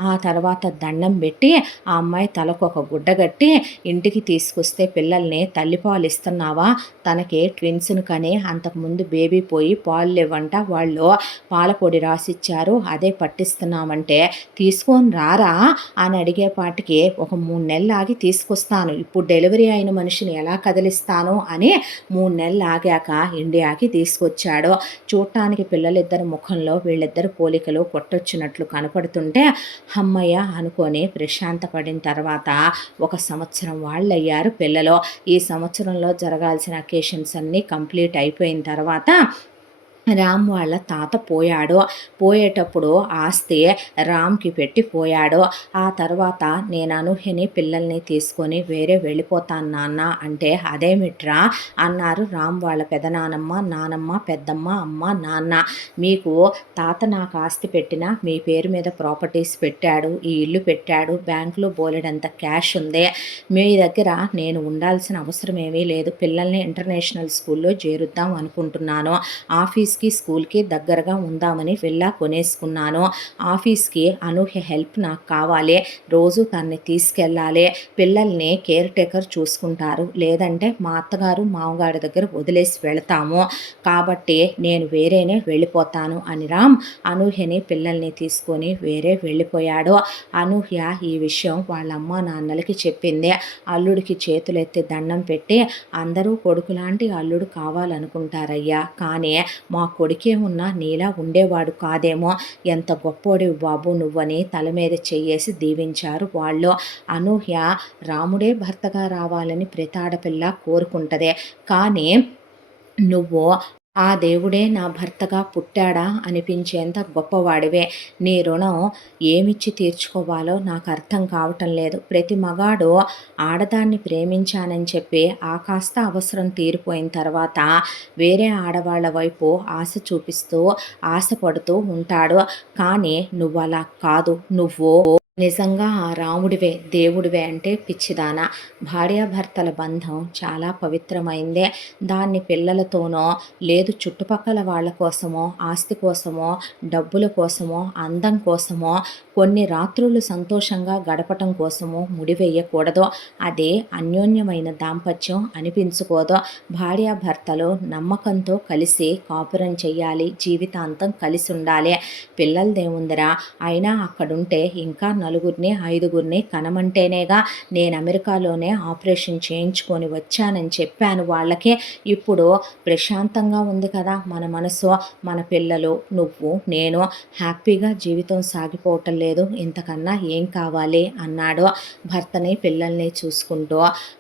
ఆ తర్వాత దండం పెట్టి ఆ అమ్మాయి తలకు ఒక గుడ్డ కట్టి ఇంటికి తీసుకొస్తే, పిల్లల్ని తల్లిపాలు ఇస్తున్నావా, తనకి ట్విన్స్ను కానీ అంతకుముందు బేబీ పోయి పాలు లేవంట, వాళ్ళు పాల పొడి రాసిచ్చారు అదే పట్టిస్తున్నామంటే తీసుకొని రారా అని అడిగేపాటికి ఒక 3 నెలలు ఆగి తీసుకొస్తాను, ఇప్పుడు డెలివరీ అయిన మనిషిని ఎలా కదిలిస్తాను అని 3 నెలలు ఆగాక ఇండియాకి తీసుకొచ్చాడు. చూడటానికి పిల్లలిద్దరి ముఖంలో వీళ్ళిద్దరు పోలికలు కొట్టొచ్చినట్లు కనపడుతుంటే అమ్మయ్య అనుకొని ప్రశాంతపడిన తర్వాత 1 సంవత్సరం వాళ్ళయ్యారు పిల్లలు. ఈ సంవత్సరంలో జరగాల్సిన అకేషన్స్ అన్నీ కంప్లీట్ అయిపోయిన తర్వాత రామ్ వాళ్ళ తాత పోయాడు. పోయేటప్పుడు ఆస్తి రామ్కి పెట్టి పోయాడు. ఆ తర్వాత నేను అనూహ్యని పిల్లల్ని తీసుకొని వేరే వెళ్ళిపోతాను నాన్న అంటే, అదేమిట్రా అన్నారు రామ్ వాళ్ళ పెదనానమ్మ, నానమ్మ, పెద్దమ్మ, అమ్మ, నాన్న. మీకు తాత నాకు ఆస్తి పెట్టినా మీ పేరు మీద ప్రాపర్టీస్ పెట్టాడు, ఈ ఇల్లు పెట్టాడు, బ్యాంకులో బోలెడంత క్యాష్ ఉంది, మీ దగ్గర నేను ఉండాల్సిన అవసరం ఏమీ లేదు, పిల్లల్ని ఇంటర్నేషనల్ స్కూల్లో చేరుద్దాం అనుకుంటున్నాను, ఆఫీస్కి స్కూల్కి దగ్గరగా ఉందామని విల్లా కొనేసుకున్నాను, ఆఫీస్కి అనూహ్య హెల్ప్ నాకు కావాలి, రోజు తనని తీసుకెళ్ళాలి, పిల్లల్ని కేర్ టేకర్ చూసుకుంటారు, లేదంటే మా అత్తగారు మామగారి దగ్గర వదిలేసి వెళతాము, కాబట్టి నేను వేరేనే వెళ్ళిపోతాను అని రామ్ అనూహ్యని పిల్లల్ని తీసుకొని వేరే వెళ్ళిపోయాడు. అనూహ్య ఈ విషయం వాళ్ళ అమ్మ నాన్నలకి చెప్పింది. అల్లుడికి చేతులెత్తి దండం పెట్టి, అందరూ కొడుకులాంటి అల్లుడు కావాలనుకుంటారయ్యా, కానీ మా కొడుకే ఉన్నా నీలా ఉండేవాడు కాదేమో, ఎంత గొప్పోడివి బాబు నువ్వని తల మీద చెయ్యేసి దీవించారు వాళ్ళు. అనూహ్య రాముడే భర్తగా రావాలని ప్రతి ఆడపిల్ల కోరుకుంటదే, కానీ నువ్వు ఆ దేవుడే నా భర్తగా పుట్టాడా అనిపించేంత గొప్పవాడివే, నీ రుణం ఏమిచ్చి తీర్చుకోవాలో నాకు అర్థం కావటం లేదు. ప్రతి మగాడు ఆడదాన్ని ప్రేమించానని చెప్పి ఆ కాస్త అవసరం తీరిపోయిన తర్వాత వేరే ఆడవాళ్ళ వైపు ఆశ చూపిస్తూ ఆశపడుతూ ఉంటాడు, కానీ నువ్వు అలా కాదు, నువ్వు నిజంగా ఆ రాముడివే, దేవుడివే అంటే పిచ్చిదానా! భార్యాభర్తల బంధం చాలా పవిత్రమైందే. దాన్ని పిల్లలతోనో, లేదు చుట్టుపక్కల వాళ్ళ కోసమో, ఆస్తి కోసమో, డబ్బుల కోసమో, అందం కోసమో, కొన్ని రాత్రులు సంతోషంగా గడపటం కోసమో ముడివేయకూడదు. అదే అన్యోన్యమైన దాంపత్యం అనిపించుకోదు. భార్యాభర్తలు నమ్మకంతో కలిసి కాపురం చెయ్యాలి. జీవితాంతం కలిసుండాలి. పిల్లలదేముందిరా, అయినా అక్కడుంటే ఇంకా నలుగురిని, ఐదుగురిని కనమంటేనేగా నేను అమెరికాలోనే ఆపరేషన్ చేయించుకొని వచ్చానని చెప్పాను వాళ్ళకి. ఇప్పుడు ప్రశాంతంగా ఉంది కదా మన మనసు, మన పిల్లలు, నువ్వు, నేను హ్యాపీగా జీవితం సాగిపోవటం లేదు. ఇంతకన్నా ఏం కావాలి అన్నాడు. భర్తని, పిల్లల్ని చూసుకుంటూ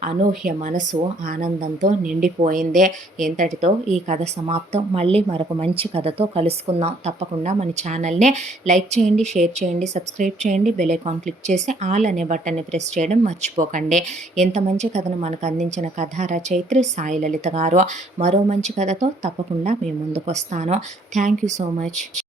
అనూహ్య మనసు ఆనందంతో నిండిపోయింది. ఇంతటితో ఈ కథ సమాప్తం. మళ్ళీ మరొక మంచి కథతో కలుసుకుందాం. తప్పకుండా మన ఛానల్ని లైక్ చేయండి, షేర్ చేయండి, సబ్స్క్రైబ్ చేయండి, బెల్ ఐకాన్ క్లిక్ చేసి ఆల్ అనే బటన్ని ప్రెస్ చేయడం మర్చిపోకండి. ఇంత మంచి కథను మనకు అందించిన కథా రచయిత్రి సాయి లలిత గారు. మరో మంచి కథతో తప్పకుండా మీ ముందుకు వస్తాను. Thank you so much.